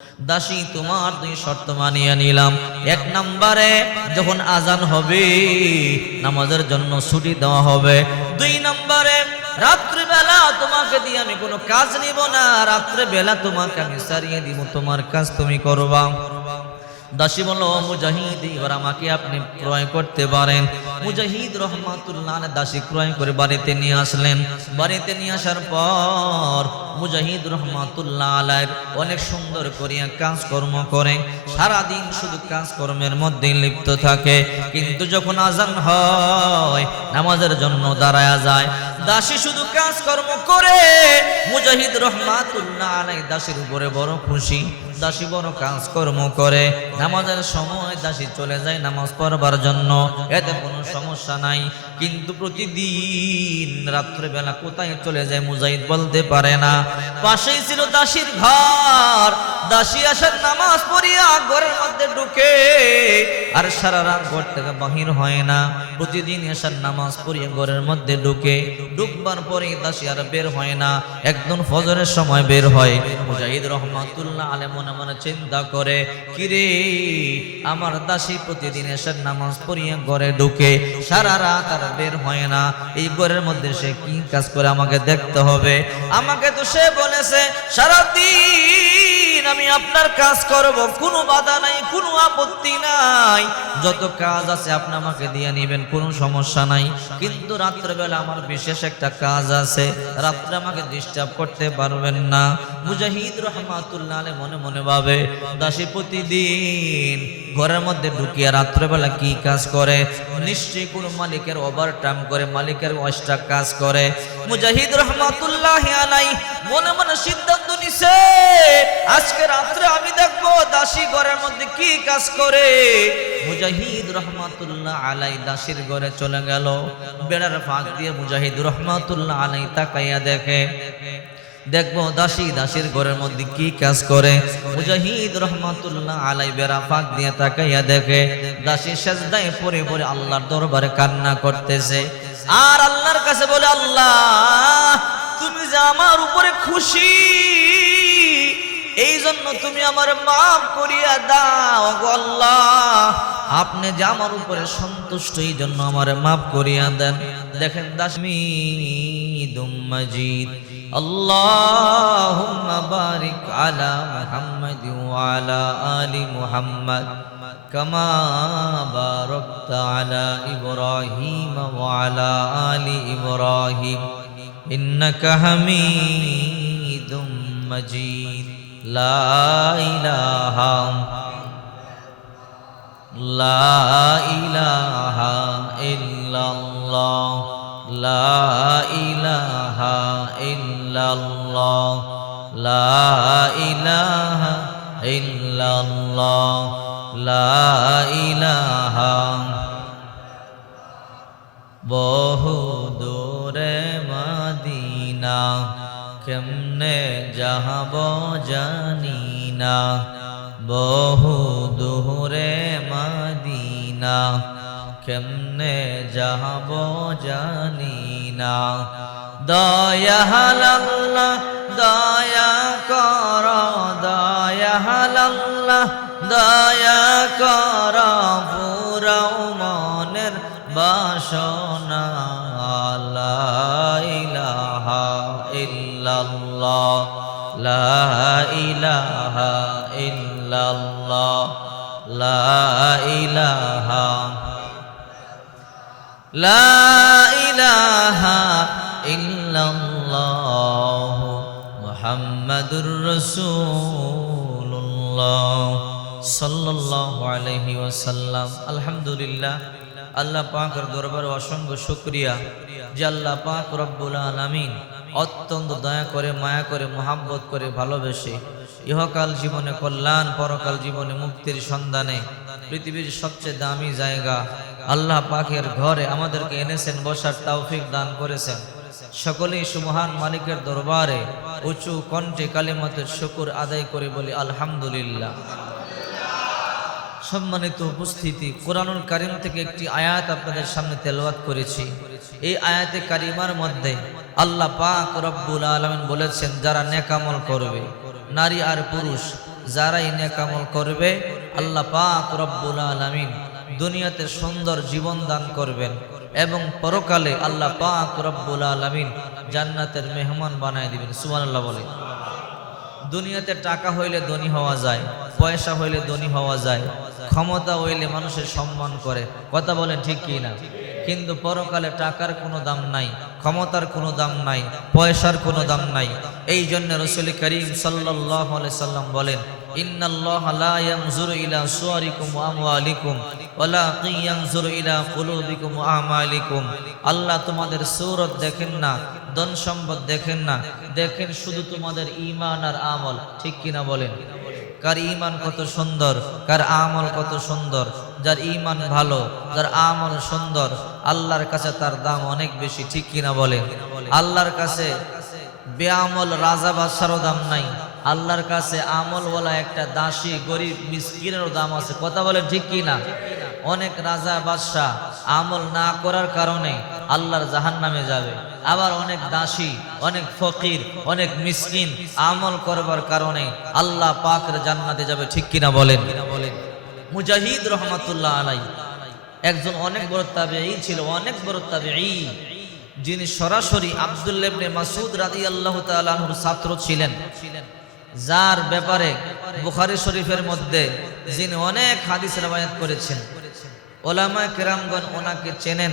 দাসী তোমার দুই শর্ত মানিয়ে নিলাম। এক নম্বরে যখন আজান হবে নামাজের জন্য ছুটি দেওয়া হবে। দুই নম্বরে রাত্রিবেলা তোমাকে দিয়ে আমি কোনো কাজ নিব না, রাত্রিবেলা তোমাকে আমি সারিয়ে দিব, তোমার কাজ তুমি করবা। দাসী বলল, মুজাহিদ এবার আমাকে আপনি ক্রয় করতে পারেন। মুজাহিদ রহমাতুল্লাহ আলাইহি দাসী ক্রয় করে বাড়িতে নিয়ে আসলেন। বাড়িতে নিয়ে আসার পর মুজাহিদ রহমাতুল্লাহ আলাইহি অনেক সুন্দর করিয়া কাজকর্ম করে, সারাদিন শুধু কাজকর্মের মধ্যে লিপ্ত থাকে। কিন্তু যখন আজান হয় নামাজের জন্য দাঁড়ায়া যায়, দাসী শুধু কাজকর্ম করে। মুজাহিদ রহমাতুল্লাহ আলাইহি দাসীর উপরে বড় খুশি। দাসী বড় কাজকর্ম করে, নামাজের সময় দাসী চলে যায় নামাজ পড়বার জন্য, এতে কোনো সমস্যা নাই। কিন্তু প্রতিদিন রাত্রেবেলা কোথায় চলে যায় মুজাহিদ বলতে পারে না। পাশেই ছিল দাসীর ঘর। দাসী আসার নামাজ পড়িয়া ঘরের মধ্যে ঢুকে আর সারা রাত ঘর থেকে বাহির হয় না। প্রতিদিন এসার নামাজ পড়িয়া ঘরের মধ্যে ঢুকে, ঢুকবার পরে দাসী আর বের হয় না। একদম ফজরের সময় বের হয়। মুজাহিদ রহমাতুল্লাহ আলাইহি মনে মনে চিন্তা করে, কিরে আমার দাসী প্রতিদিন এসার নামাজ পড়িয়া ঘরে ঢুকে, সারা রাত আর বের হয় না, এই ঘরের মধ্যে সে কি কাজ করে আমাকে দেখতে হবে। আমাকে তো সে বলেছে সারাদিন আমি আপনার কাজ করব, কোনো বাধা নাই, কোনো আপত্তি নাই, যত কাজ আছে আপনি আমাকে দিয়ে নেবেন, কোনো সমস্যা নাই। কিন্তু রাত্রেবেলা আমার বিশেষ একটা কাজ আছে, রাত্রে আমাকে ডিস্টার্ব করতে পারবেন না। মুজাহিদ রহমাতুল্লাহ আলাইহি মনে মনে ভাবে, দাসী প্রতিদিন ঘরের মধ্যে ঢুকিয়া রাত্রেবেলা কি কাজ করে? নিশ্চয়ই কোনো মালিকের ওভারটাইম করে, মালিকের এক্সট্রা কাজ করে। মুজাহিদ রহমাতুল্লাহ আলাইহি মনে মনে সিদ্ধান্ত নিছে, আজকে রাত্রে আমি দেখবো দাসী ঘরের মধ্যে কি কাজ করে। মুজাহিদ রহমাতুল্লাহ আলাইহি দাসীর ঘরে চলে গেল। বেড়ার ফাঁক দিয়ে মুজাহিদ রহমাতুল্লাহ আলাইহি তাকাইয়া দেখে, দেখবো দাসী দাসীর ঘরের মধ্যে কি কাজ করে। মুজাহিদ রহমাতুল্লাহ আলাইহি বেড়া ফাঁক দিয়ে তাকাইয়া দেখে দাসী সেজদায় পড়ে পড়ে আল্লাহর দরবারে কান্না করতেছে আর আল্লাহর কাছে বলে, আল্লাহ তুমি যে আমার উপরে খুশি, এই জন্য তুমি আমার মাফ করিয়া দাও গো আল্লাহ। আপনি যে আমার উপরে সন্তুষ্ট, এই জন্য আমার মাফ করিয়া দেন। দেখেন দাসমিদুম মাজিদ। আল্লাহুম্মা বারিক আলা মুহাম্মাদ ওয়া আলা আলি মুহাম্মাদ কামা বারাকতা আলা ইব্রাহিম ওয়া আলা আলি ইব্রাহিম ইন্নাকা হামিদুম মাজিদ। লা ইলাহা ইল্লাল্লাহ, লা ইলাহা ইল্লাল্লাহ, লা ইলাহা ইল্লাল্লাহ, লা ইলাহা। বহু দূরে মদিনা, কেমনে যাহব জানি না। বহু দূরে মদিনা, কেমনে যাহব জানি না। দয়া আল্লাহ দয়া কর, দয়া আল্লাহ দয়া কর, পুরাও মনের বাসনা। লা ইলাহা ইল্লাল্লাহ, লা ইলাহা ইল্লাল্লাহ, লা ইলাহা, লা ইলাহা ইল্লাল্লাহ মুহাম্মাদুর রাসূলুল্লাহ সাল্লাল্লাহু আলাইহি ওয়াসাল্লাম। আলহামদুলিল্লাহ, আল্লাহ পাকের দরবারে অসংখ্য শুকরিয়া যে আল্লাহ পাক রব্বুল আলামিন অত্যন্ত দয়া করে, মায়া করে, মোহাব্বত করে, ভালোবেসে ইহকাল জীবনে কল্যাণ, পরকাল জীবনে মুক্তির সন্ধানে পৃথিবীর সবচেয়ে দামি জায়গা আল্লাহ পাকের ঘরে আমাদেরকে এনেছেন, বসার তৌফিক দান করেছেন। সকলেই সুমহান মালিকের দরবারে উঁচু কণ্ঠে কালিমাতের শুকর আদায় করে বলি আলহামদুলিল্লাহ। সম্মানিত উপস্থিতি, কোরআনুল কারীম থেকে একটি আয়াত আপনাদের সামনে তেলাওয়াত করেছি। এই আয়াতে কারিমার মধ্যে আল্লাহ পাক রব্বুল আলামিন বলেছেন, যারা নেক আমল করবে, নারী আর পুরুষ যারাই নেক আমল করবে আল্লাহ পাক রব্বুল আলামিন দুনিয়াতে সুন্দর জীবন দান করবেন এবং পরকালে আল্লাহ পাক রব্বুল আলামিন জান্নাতের মেহমান বানায় দিবেন। সুবহানাল্লাহ বলে। দুনিয়াতে টাকা হইলে ধনী হওয়া যায়, পয়সা হইলে ধনী হওয়া যায়, ক্ষমতা হইলে মানুষের সম্মান করে, কথা বলেন ঠিক কি না? কিন্তু পরকালে টাকার কোনো দাম নাই, ক্ষমতার কোনো দাম নাই, পয়সার কোনো দাম নাই। এই জন্য রাসূল করিম সাল্লাল্লাহু আলাইহি সাল্লাম বলেন, ইন্নাল্লাহা লা ইয়ানজুরু ইলা সুওয়ারিকুম ওয়া আমওয়ালিকুম ওয়ালাকিন ইয়ানজুরু ইলা কুলুবিকুম ওয়া আমালিকুম। আল্লাহ তোমাদের সূরত দেখেন না, ধন সম্পদ দেখেন না, দেখেন শুধু তোমাদের ঈমান আর আমল, ঠিক কিনা বলেন? কার ঈমান কত সুন্দর, কার আমল কত সুন্দর। যার ঈমান ভালো, যার আমল সুন্দর, আল্লাহর কাছে তার দাম অনেক বেশি, ঠিক কিনা বলেন? আল্লাহর কাছে বেআমল রাজা বাদশারও দাম নাই, আল্লাহর কাছে আমলওয়ালা একটা দাসী গরিব মিসকিনেরও দাম আছে, কথা বলেন ঠিক কিনা? অনেক রাজা বাদশাহ আমল না করার কারণে আল্লাহর জাহান্নামে যাবে, আবার অনেক দাসী, অনেক ফকির, অনেক মিসকিন আমল করবার কারণে আল্লাহ পাকের জান্নাতে যাবে, ঠিক কিনা বলেন? মুজাহিদ রহমাতুল্লাহ আলাই একজন অনেক বড় তাবেঈ ছিল, অনেক বড় তাবেঈ, যিনি সরাসরি আব্দুল্লাহ ইবনে মাসউদ রাদিয়াল্লাহু তাআলা আনহুর ছাত্র ছিলেন, যার ব্যাপারে বুখারী শরীফের মধ্যে যিনি অনেক হাদিস রওয়ায়াত করেছেন। ওলামা কেরামগণ ওনাকে চেনেন,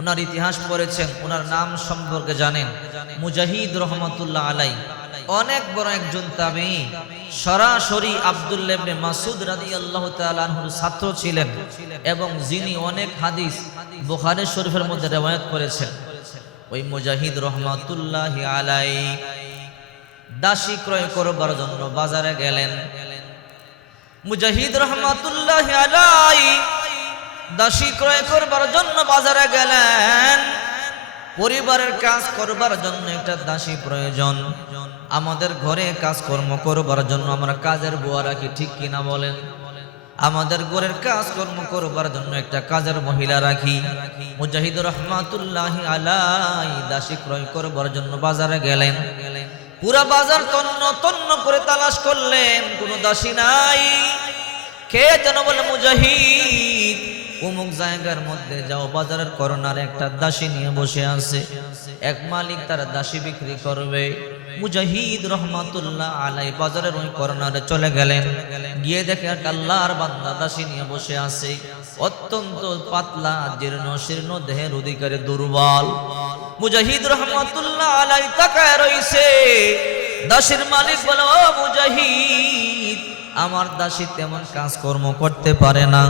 ওনার ইতিহাস পড়েছেন, ওনার নাম সম্পর্কে জানেন। মুজাহিদ রহমাতুল্লাহ আলাই অনেক বড় একজন তাবেঈ, সরাসরি আব্দুল্লাহ ইবনে মাসউদ রাদিয়াল্লাহু তাআলা আনহুর ছাত্র ছিলেন এবং যিনি অনেক হাদিস বুখারী শরীফের মধ্যে রওয়ায়াত করেছেন। ওই মুজাহিদ রহমাতুল্লাহ আলাই দাসী ক্রয় করবার জন্য বাজারে গেলেন। মুজাহিদ রহমাতুল্লাহ আলাই দাসী ক্রয় করবার জন্য বাজারে গেলেন। পরিবারের কাজ করবার জন্য একটা দাসী প্রয়োজন। আমাদের ঘরে কাজকর্ম করবার জন্য আমরা কাজের বুয়া রাখি, ঠিক কিনা বলেন? আমাদের ঘরের কাজকর্ম করবার জন্য একটা কাজের মহিলা রাখি। মুজাহিদ রহমাতুল্লাহ আলাই দাসী ক্রয় করবার জন্য বাজারে গেলেন। পুরা বাজার তন্ন তন্ন করে তালাশ করলেন, কোনো দাসী নাই। কে যেন বলে, মুজাহিদ অমুক জায়গার মধ্যে যাও, বাজারের কর্নারে একটা দাসী নিয়ে বসে আছে, এক মালিক তার দাসী বিক্রি করবে। মুজাহিদ রহমাতুল্লাহ আলাই বাজারের ওই কর্নারে চলে গেলেন, গিয়ে দেখে এক আল্লাহর বান্দা দাসী নিয়ে বসে আছে, অত্যন্ত পাতলা, জীর্ণ শীর্ণ দেহের অধিকারী, দুর্বল। মুজাহিদ রহমাতুল্লাহ আলাই তাকায় রইছে। দাসীর মালিক বলে, ও মুজাহিদ, আমার দাসী তেমন কাজকর্ম করতে পারে না,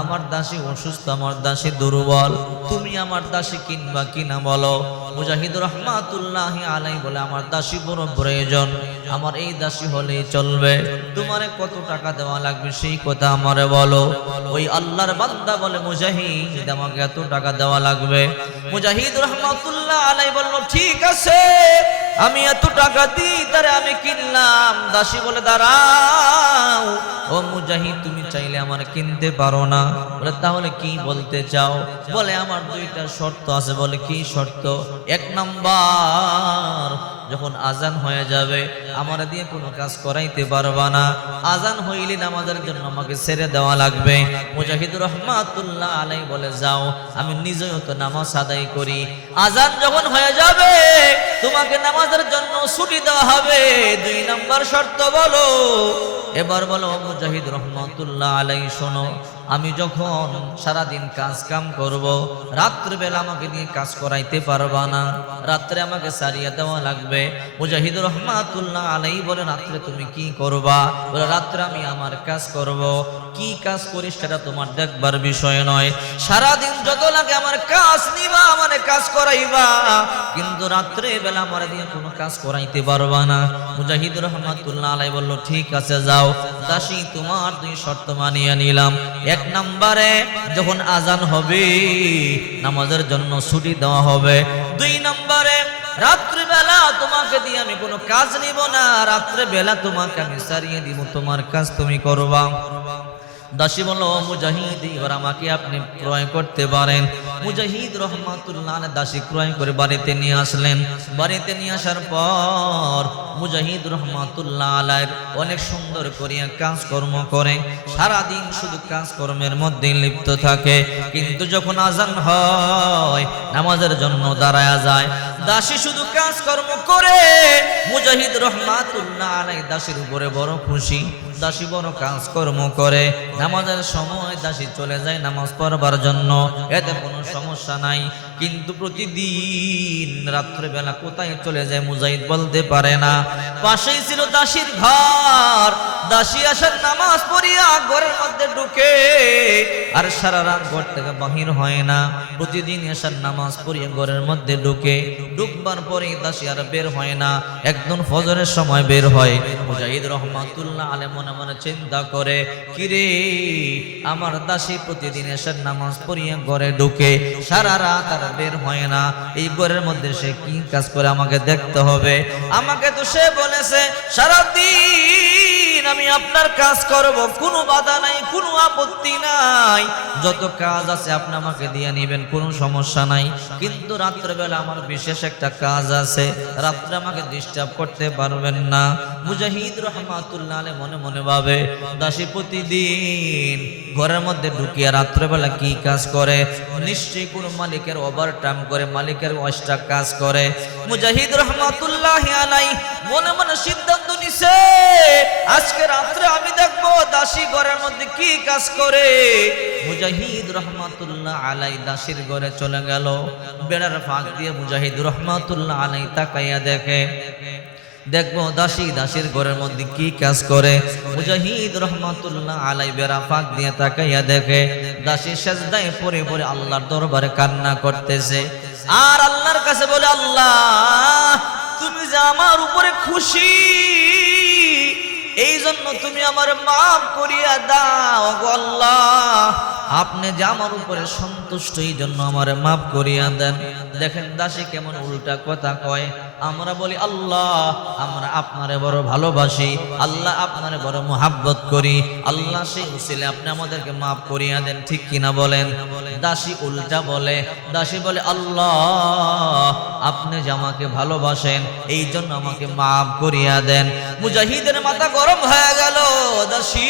আমার দাসী অসুস্থ, আমার দাসী দুর্বল, তুমি আমার দাসী কিনবা কিনা বলো। মুজাহিদ রহমাতুল্লাহ আলাই বলে, আমার দাসী বড় প্রয়োজন, আমার এই দাসী হলেই চলবে, তোমারে কত টাকা দেওয়া লাগবে সেই কথা আমারে বলো। ওই আল্লাহর বান্দা বলে, মুজাহিদ আমাকে এত টাকা দেওয়া লাগবে। মুজাহিদ রহমাতুল্লাহ আলাই বলল, ঠিক আছে, আমি এত টাকা দিই তারে আমি কিনলাম। দাসী বলে, দাঁড়াও, ও মুজাহিদ, তুমি চাইলে আমার কিনতে পারো না। বলে, তাহলে কি বলতে চাও? বলে, আমার দুইটা শর্ত আছে। বলে, কি শর্ত? এক নাম্বার, যখন আজান হয়ে যাবে আমার দিয়ে কোনো কাজ করাইতে পারবা না, আজান হইলে নামাজের জন্য আমাকে ছেড়ে দেওয়া লাগবে। মুজাহিদ রহমাতুল্লাহ আলাই বলে, যাও, আমি নিজেও তো নামাজ আদায় করি, আজান যখন হয়ে যাবে তোমাকে নামাজের জন্য ছুটি দেওয়া হবে। দুই নাম্বার শর্ত বলো। এবার বলো, মুজাহিদ রহমাতুল্লাহ আলাই শোনো, আমি যখন সারাদিন কাজ কাম করব, রাত্রিবেলা আমাকে নিয়ে কাজ করাইতে পারবা না, রাত্রে আমাকে সারিয়ে দেওয়া লাগবে। মুজাহিদ রহমাতুল্লাহ আলাই বলে, রাত্রে তুমি কি করবা? বলে, রাত্রে আমি আমার কাজ করব। কি কাজ করিস সেটা তোমার দেখবার বিষয় নয়, সারাদিন যত লাগে আমার কাজ নিবা, আমার কাজ করাইবা, কিন্তু রাত্রে বেলা আমার দিয়ে কোনো কাজ করাইতে পারবা না। মুজাহিদ রহমাতুল্লাহ আলাই বলল, ঠিক আছে, যাও, দাসী তোমার দুই শর্ত মানিয়ে নিলাম। এক নম্বরে, যখন আজান হবে নামাজের জন্য ছুটি দেওয়া হবে। দুই নম্বরে, রাত্রিবেলা তোমাকে দিয়ে আমি কোনো কাজ নিব না, রাত্রিবেলা তোমাকে আমি সারিয়ে দিব, তোমার কাজ তুমি করবা। দাসী বলল, মুজাহিদ এবার আমাকে আপনি ক্রয় করতে পারেন। মুজাহিদ রহমাতুল্লাহ আলাইহি দাসী ক্রয় করে বাড়িতে নিয়ে আসলেন। বাড়িতে নিয়ে আসার পর মুজাহিদ রহমাতুল্লাহ আলাইহি অনেক সুন্দর করিয়া কাজকর্ম করে, সারাদিন শুধু কাজকর্মের মধ্যে লিপ্ত থাকে। কিন্তু যখন আজান হয়, নামাজের জন্য দাঁড়ায়া যায়, দাসী শুধু কাজকর্ম করে। মুজাহিদ রহমাতুল্লাহ আলাইহি দাসীর উপরে বড় খুশি। দাসী বড় কাজকর্ম করে, নামাজের সময় দাসী চলে যায় নামাজ পড়বার জন্য, এতে কোনো সমস্যা নাই। কিন্তু প্রতিদিন রাত্রেবেলা কোথায় চলে যায় মুজাহিদ বলতে পারে না। পাশেই ছিল দাসীর ঘর। দাসী আসার নামাজ পড়িয়া ঘরের মধ্যে ঢুকে, আর সারা রাত ঘর থেকে বাহির হয় না। প্রতিদিন আসার নামাজ পড়িয়া ঘরের মধ্যে ঢুকে, ঢুকবার পরে দাসী আর বের হয় না। একদম ফজরের সময় বের হয়। মুজাহিদ রহমাতুল্লাহ আলাইহি মনে মনে চিন্তা করে, কিরে আমার দাসী প্রতিদিন আসার নামাজ পড়িয়া ঘরে ঢুকে, সারা রাত আর বের হয় না, এই ঘরের মধ্যে সে কি কাজ করে আমাকে দেখতে হবে। আমাকে তো সে বলেছে সারাদিন আমি আপনার কাজ করব, কোনো বাধা নাই, কোনো আপত্তি নাই, যত কাজ আছে আপনি আমাকে দিয়ে নেবেন, কোনো সমস্যা নাই। কিন্তু রাত্রেবেলা আমার বিশেষ একটা কাজ আছে, রাত্রে আমাকে ডিস্টার্ব করতে পারবেন না। মুজাহিদ রহমাতুল্লাহ আলাইহি মনে মনে ভাবে, দাসী প্রতিদিন ঘরের মধ্যে ঢুকিয়া রাত্রেবেলা কি কাজ করে? নিশ্চয়ই কোনো মালিকের ওভারটাইম করে, মালিকের এক্সট্রা কাজ করে। মুজাহিদ রহমাতুল্লাহ আলাইহি মনে মনে সিদ্ধান্ত নিছে, আজকে রাত্রে আমি দেখবো দাসী ঘরের মধ্যে কি কাজ করে। মুজাহিদ রহমাতুল্লাহ আলাইহি দাসীর ঘরে চলে গেল। বেড়ার ফাঁক দিয়ে মুজাহিদ রহমাতুল্লাহ আলাইহি তাকাইয়া দেখে, দেখবো দাসী দাসীর ঘরের মধ্যে কি কাজ করে। মুজাহিদ রহমাতুল্লাহ আলাইহি বেড়া ফাঁক দিয়ে তাকাইয়া দেখে, দাসী সেজদায় পড়ে পড়ে আল্লাহর দরবারে কান্না করতেছে, আর আল্লাহর কাছে বলে, আল্লাহ তুমি যে আমার উপরে খুশি, এই জন্য তুমি আমার মাফ করিয়া দাও গো আল্লাহ। আপনি যে আমার উপরে সন্তুষ্ট, এই জন্য আমার মাফ করিয়া দেন। দেখেন দাসী কেমন উল্টা কথা কয়। আমরা বলি আল্লাহ আমরা আপনারে বড় ভালোবাসি, আল্লাহ আপনারে বড় মুহাব্বত করি, আল্লাহ সেই উসিলে আপনি আমাদেরকে মাফ করিয়া দেন, ঠিক কিনা বলেন? দাসী উল্টা বলে, দাসী বলে আল্লাহ আপনি যে আমাকে ভালোবাসেন, এই জন্য আমাকে মাফ করিয়া দেন। মুজাহিদের মাথা গরম হয়ে গেল, দাসী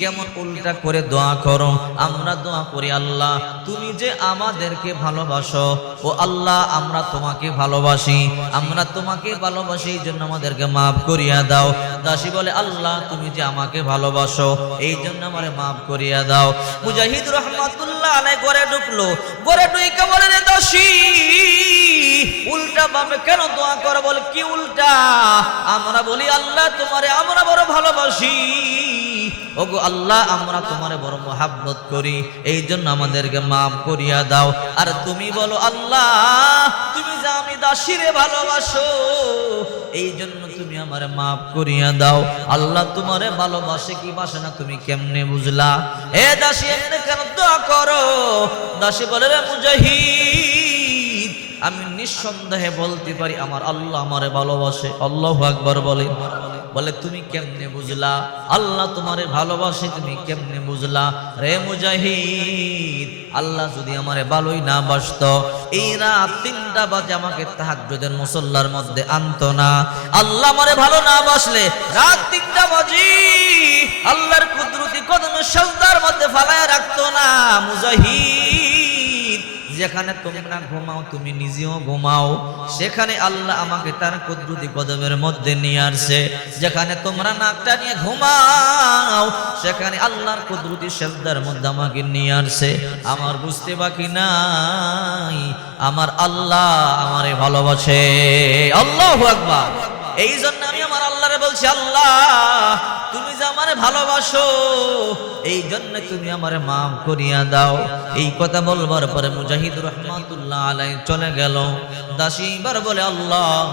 কেমন উল্টা করে দোয়া করো। আমরা দোয়া করি, আল্লাহ তুমি যে আমাদেরকে ভালোবাসো, ও আল্লাহ আমরা তোমাকে ভালোবাসি, আমরা তোমাকে ভালোবাসি, এই জন্য আমাদেরকে মাফ করিয়া দাও। দাসী বলে, আল্লাহ তুমি যে আমাকে ভালোবাসো, এই জন্য আমারে মাফ করিয়া দাও। মুজাহিদ রহমাতুল্লাহ আলাইহি ঘরে ঢুকলো। ঘরে ঢুকে বলে, রে দাসী উল্টা ভাবে কেন দোয়া করো? বলে, কি উল্টা? আমরা বলি আল্লাহ তোমারে আমরা বড় ভালোবাসি, ওগো আল্লাহ আমরা তোমারে বড় মুহাব্বত করি, এই জন্য আমাদেরকে মাফ করিয়া দাও। আর তুমি বলো আল্লাহ তুমি যে আমি দাসীরে ভালোবাসো, এই জন্য তুমি আমারে মাফ করিয়া দাও। আল্লাহ তোমারে ভালোবাসে কি বাসে না তুমি কেমনে বুঝলা? এ দাসী এমনি কেন দোয়া করো? দাসী বলে, রে মুজাহিদ আমি নিঃসন্দেহে বলতে পারি আমার আল্লাহ আমারে ভালোবাসে। আল্লাহু আকবার বলে। বলে, তুমি কেমনে বুঝলা আল্লাহ তোমারে ভালোবাসে? তুমি কেমনে বুঝলা? রে মুজাহিদ আল্লাহ যদি আমারে ভালোই না বাসতো, এই রাত 3টা বাজে আমাকে তাহাজ্জুদের মুসল্লার মধ্যে আনতো না। আল্লাহ আমারে ভালো না বাসলে রাত 3টা বাজে আল্লাহর কুদরতি কদমে সাজদার মধ্যে ফালায়া রাখতো না। মুজাহিদ যেখানে তোমরা ঘুমাও তুমি নিজেও ঘুমাও, সেখানে আল্লাহ আমাকে তার কুদরতি কদমের মধ্যে নিয়ে আসছে। যেখানে তোমরা নাকটা নিয়ে ঘুমাও, সেখানে আল্লাহর কুদরতি সেজদার মধ্যে আমাকে নিয়ে আসছে। আমার বুঝতে বাকি নাই আমার আল্লাহ আমারে ভালোবাসে। আল্লাহু আকবার। এই জন্য আমি আমার আল্লাহরে বলছি, আল্লাহ তুমি যে আমারে ভালোবাসো, এই জন্য তুমি আমারে মাফ করিয়া দাও। এই কথা বলবার পরে মুজাহিদ রহমাতুল্লাহ আলাইহি চলে গেল। দাসী এবার বলে, আল্লাহ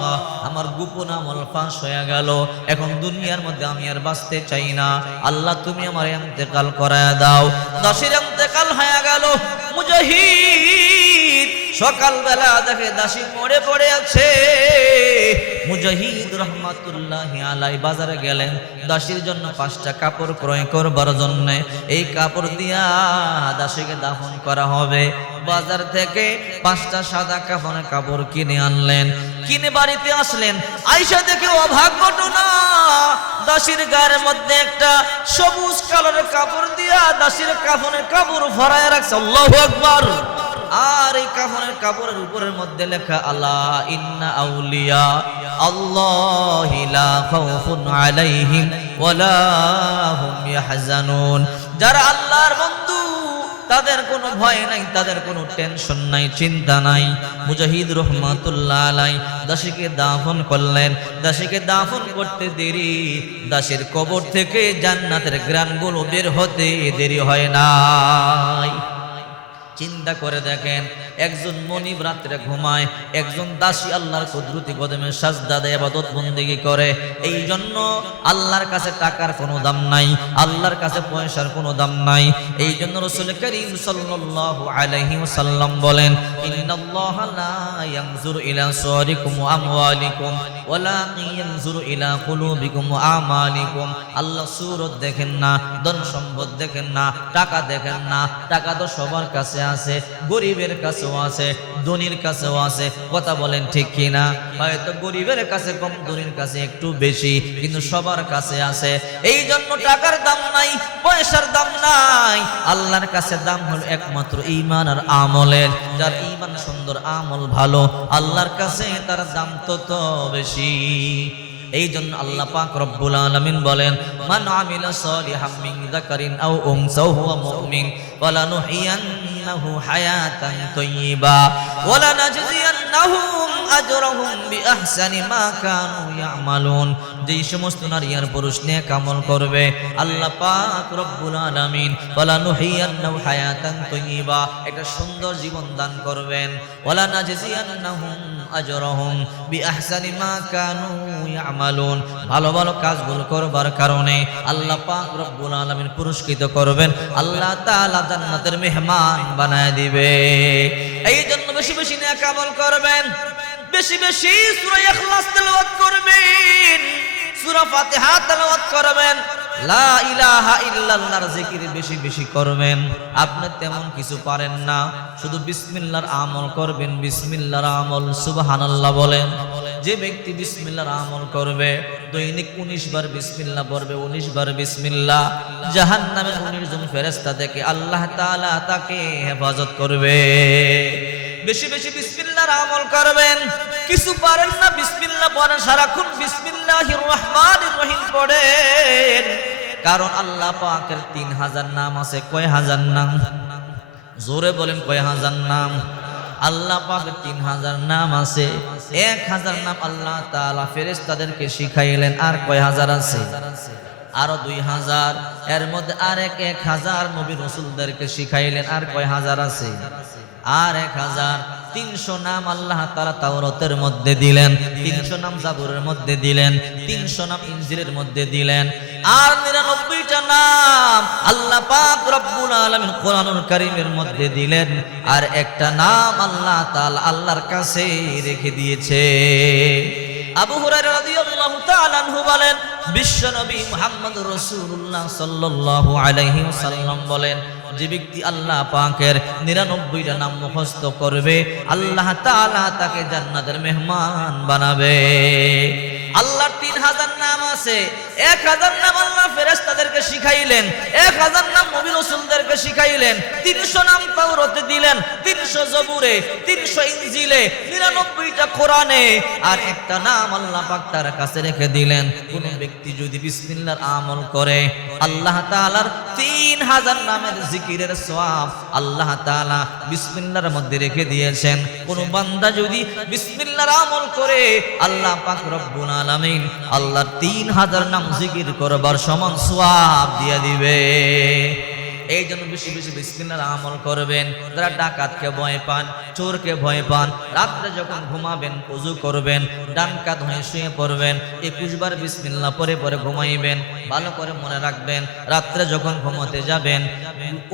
আমার গোপন আমল ফাঁস হয়ে গেল, এখন দুনিয়ার মধ্যে আমি আর বাঁচতে চাই না, আল্লাহ তুমি আমার ইন্তেকাল করায়া দাও। দাসীর ইন্তেকাল হয়ে গেল। মুজাহিদ সকালবেলা দেখে দাসী মরে পড়ে আছে। মুজাহিদ রহমাতুল্লাহি আলাইহি বাজারে গেলেন দাসীর জন্য 5টা কাপড় ক্রয় করবার জন্য। এই কাপড় দিয়া দাসীকে দাফন করা হবে। বাজার থেকে 5টা সাদা কাফনের কাপড় কিনে আনলেন। কিনে বাড়িতে আসলেন, আয়েশা দেখে অবাক ঘটনা, দাসীর গায়ের মধ্যে একটা সবুজ কালারের কাপড় দিয়া দাসীর কাফনের কাপড় ভরায় রাখছে। আল্লাহু আকবার। আর এই কাফনের কাপড়ের উপরের মধ্যে লেখা আলা ইন্না আউলিয়া আল্লাহি লা খাউফুন আলাইহিম ওয়ালা হুম ইয়াহজানুন। যারা আল্লাহর বন্ধু তাদের কোনো ভয় নাই, তাদের কোনো টেনশন নাই, চিন্তা নাই। মুজাহিদ রহমাতুল্লাহ আলাইহি দাসীকে দাফন করলেন। দাসীকে দাফন করতে দেরি, দাসীর কবর থেকে জান্নাতের ঘ্রাণগুলো বের হতে দেরি হয় নাই। চিন্তা করে দেখেন, একজন মনিব রাত্রে ঘুমায়, একজন দাসী আল্লাহর কুদরতি কদমে সাজদা দেয়, ইবাদত বন্দেগী করে। এই জন্য আল্লাহর কাছে টাকার কোনো দাম নাই, আল্লাহর কাছে পয়সার কোনো দাম নাই। এই জন্য রাসূল করিম সাল্লাল্লাহু আলাইহি ওয়াসাল্লাম বলেন, ইন্নাল্লাহা লা ইয়ানজুরু ইলা সুওয়ারিকুম ওয়া আমওয়ালিকুম ওয়ালাকিন ইয়ানজুরু ইলা কুলুবিকুম ওয়া আমালিকুম। আল্লাহ সূরত দেখেন না, ধন সম্পদ দেখেন না, টাকা দেখেন না। টাকা তো সবার কাছে আছে, গরিবের কাছেও আছে, ধনীর কাছেও আছে। কথা বলেন ঠিক কিনা? হয়তো গরিবের কাছে কম, ধনীর কাছে একটু বেশি, কিন্তু সবার কাছে আছে। এই জন্য টাকার দাম নাই, পয়সার দাম নাই। আল্লাহর কাছে দাম হলো একমাত্র ঈমান আর আমলের। যার ঈমান সুন্দর, আমল ভালো, আল্লাহর কাছে তার দাম তত বেশি। এই জন্য আল্লাহ পাক রব্বুল আলামিন বলেন, মান আমিলা সালিহাম মিন যাকারিন আও উনসা হুয়া মুমিন ওয়ালানুহিয়ান্নাহু হায়াতান তাইয়্যিবা ওয়ালানাজজিয়ান্নাহুম আজরাহুম বিআহসানি মা কানু ইয়ামালুন। যেই সমস্ত নারী আর পুরুষ নেক আমল করবে, আল্লাহ পাক রব্বুল আলামিন ওয়ালানুহিয়ান্নাহু হায়াতান তাইয়্যিবা, একটা সুন্দর জীবন দান করবেন। ওয়ালানাজজিয়ান্নাহুম আজরাহুম বিআহসানি মা কানু ইয়ামালুন। ভালো ভালো কাজগুলো করবার কারণে আল্লাহ পাক রব্বুল আলামিন পুরস্কৃত করবেন, আল্লাহ তাআলা জান্নাতের মেহমান বানায় দিবে। এই জন্য বেশি বেশি নেক আমল করবেন, বেশি বেশি সূরা ইখলাস তেলাওয়াত করবেন, সূরা ফাতিহা তেলাওয়াত করবেন, লা ইলাহা ইল্লাল্লাহর জিকির বেশি বেশি করবেন। আপনি তেমন কিছু পারেন না, শুধু বিসমিল্লাহর আমল করবেন, বিসমিল্লাহর আমল। সুবহানাল্লাহ বলেন। যে ব্যক্তি বিসমিল্লাহর আমল করবে, দৈনিক 19 বার বিসমিল্লাহ পড়বে, 19 বার বিসমিল্লাহ, জাহান্নামের 19 জন ফেরেশতা থেকে আল্লাহ তাআলা তাকে হেফাজত করবে। বেশি বেশি বিসমিল্লাহর আমল করবেন। কিছু পারেন না, বিসমিল্লাহ পড়েন, সারাক্ষণ বিসমিল্লাহির রহমানির রহিম পড়েন। কারণ আল্লাহ পাকের 3000 নাম আছে। কয় হাজার নাম? জোরে বলেন, কয় হাজার নাম? আল্লাহ পাকের 3000 নাম আছে। 1000 নাম আল্লাহ তাআলা ফেরেশতাদেরকে শিখাইলেন। আর কয় হাজার আছে? আরো 2000। এর মধ্যে আরেক 1000 নবী রাসূলদেরকে শিখাইলেন। আর কয় হাজার আছে? আর 1300 নাম আল্লাহ তাআলা তাওরাতের মধ্যে দিলেন, 300 নাম জাবুরের মধ্যে দিলেন, 300 নাম ইনজিলের মধ্যে দিলেন। আর 99টা নাম আল্লাহ পাক রব্বুল আলামিন কোরআনুল কারীমের মধ্যে দিলেন। আর একটা নাম আল্লাহ তাআলা আল্লাহর কাছে রেখে দিয়েছে। আবু হুরায়রা রাদিয়াল্লাহু তাআলা আনহু বলেন, বিশ্বনবী মুহাম্মদুর রাসূলুল্লাহ সাল্লাল্লাহু আলাইহি ওয়াসাল্লাম বলেন, যে ব্যক্তি আল্লাহ পাকের 99টা নাম মুখস্থ করবে, আল্লাহ তাআলা তাকে জান্নাতের মেহমান বানাবে। আল্লাহর 3000 নাম আছে। 1000 নাম আল্লাহ ফেরেশতাদেরকে শিখাইলেন, 1000 নাম নবী রাসূলদেরকে শিখাইলেন, 300 নাম তাওরাতে দিলেন, 300 জবুরে, 300 ইনজিলে, 99টা কোরআনে। আর একটা নাম আল্লাহ পাক তার কাছে রেখে দিলেন। কোন ব্যক্তি যদি বিসমিল্লাহর আমল করে, আল্লাহ তাআলার 3000 নামের জিকিরের সওয়াব আল্লাহ তাআলা বিসমিল্লাহর মধ্যে রেখে দিয়েছেন। কোন বান্দা যদি বিসমিল্লাহর আমল করে, আল্লাহ পাক রব্বুল আলামিন আল্লাহর 3000 নাম জিকির করবার সমান সওয়াব দিয়ে দিবে। এই জন্য বেশি বেশি বিসমিল্লাহর আমল করবেন। যারা ডাকাতকে ভয় পান, চোরকে ভয় পান, রাত্রে যখন ঘুমাবেন ওযু করবেন, ডান কাত হয়ে শুয়ে পড়বেন, 21 বার বিসমিল্লাহ পরে পরে ঘুমাইবেন। ভালো করে মনে রাখবেন, রাত্রে যখন ঘুমাতে যাবেন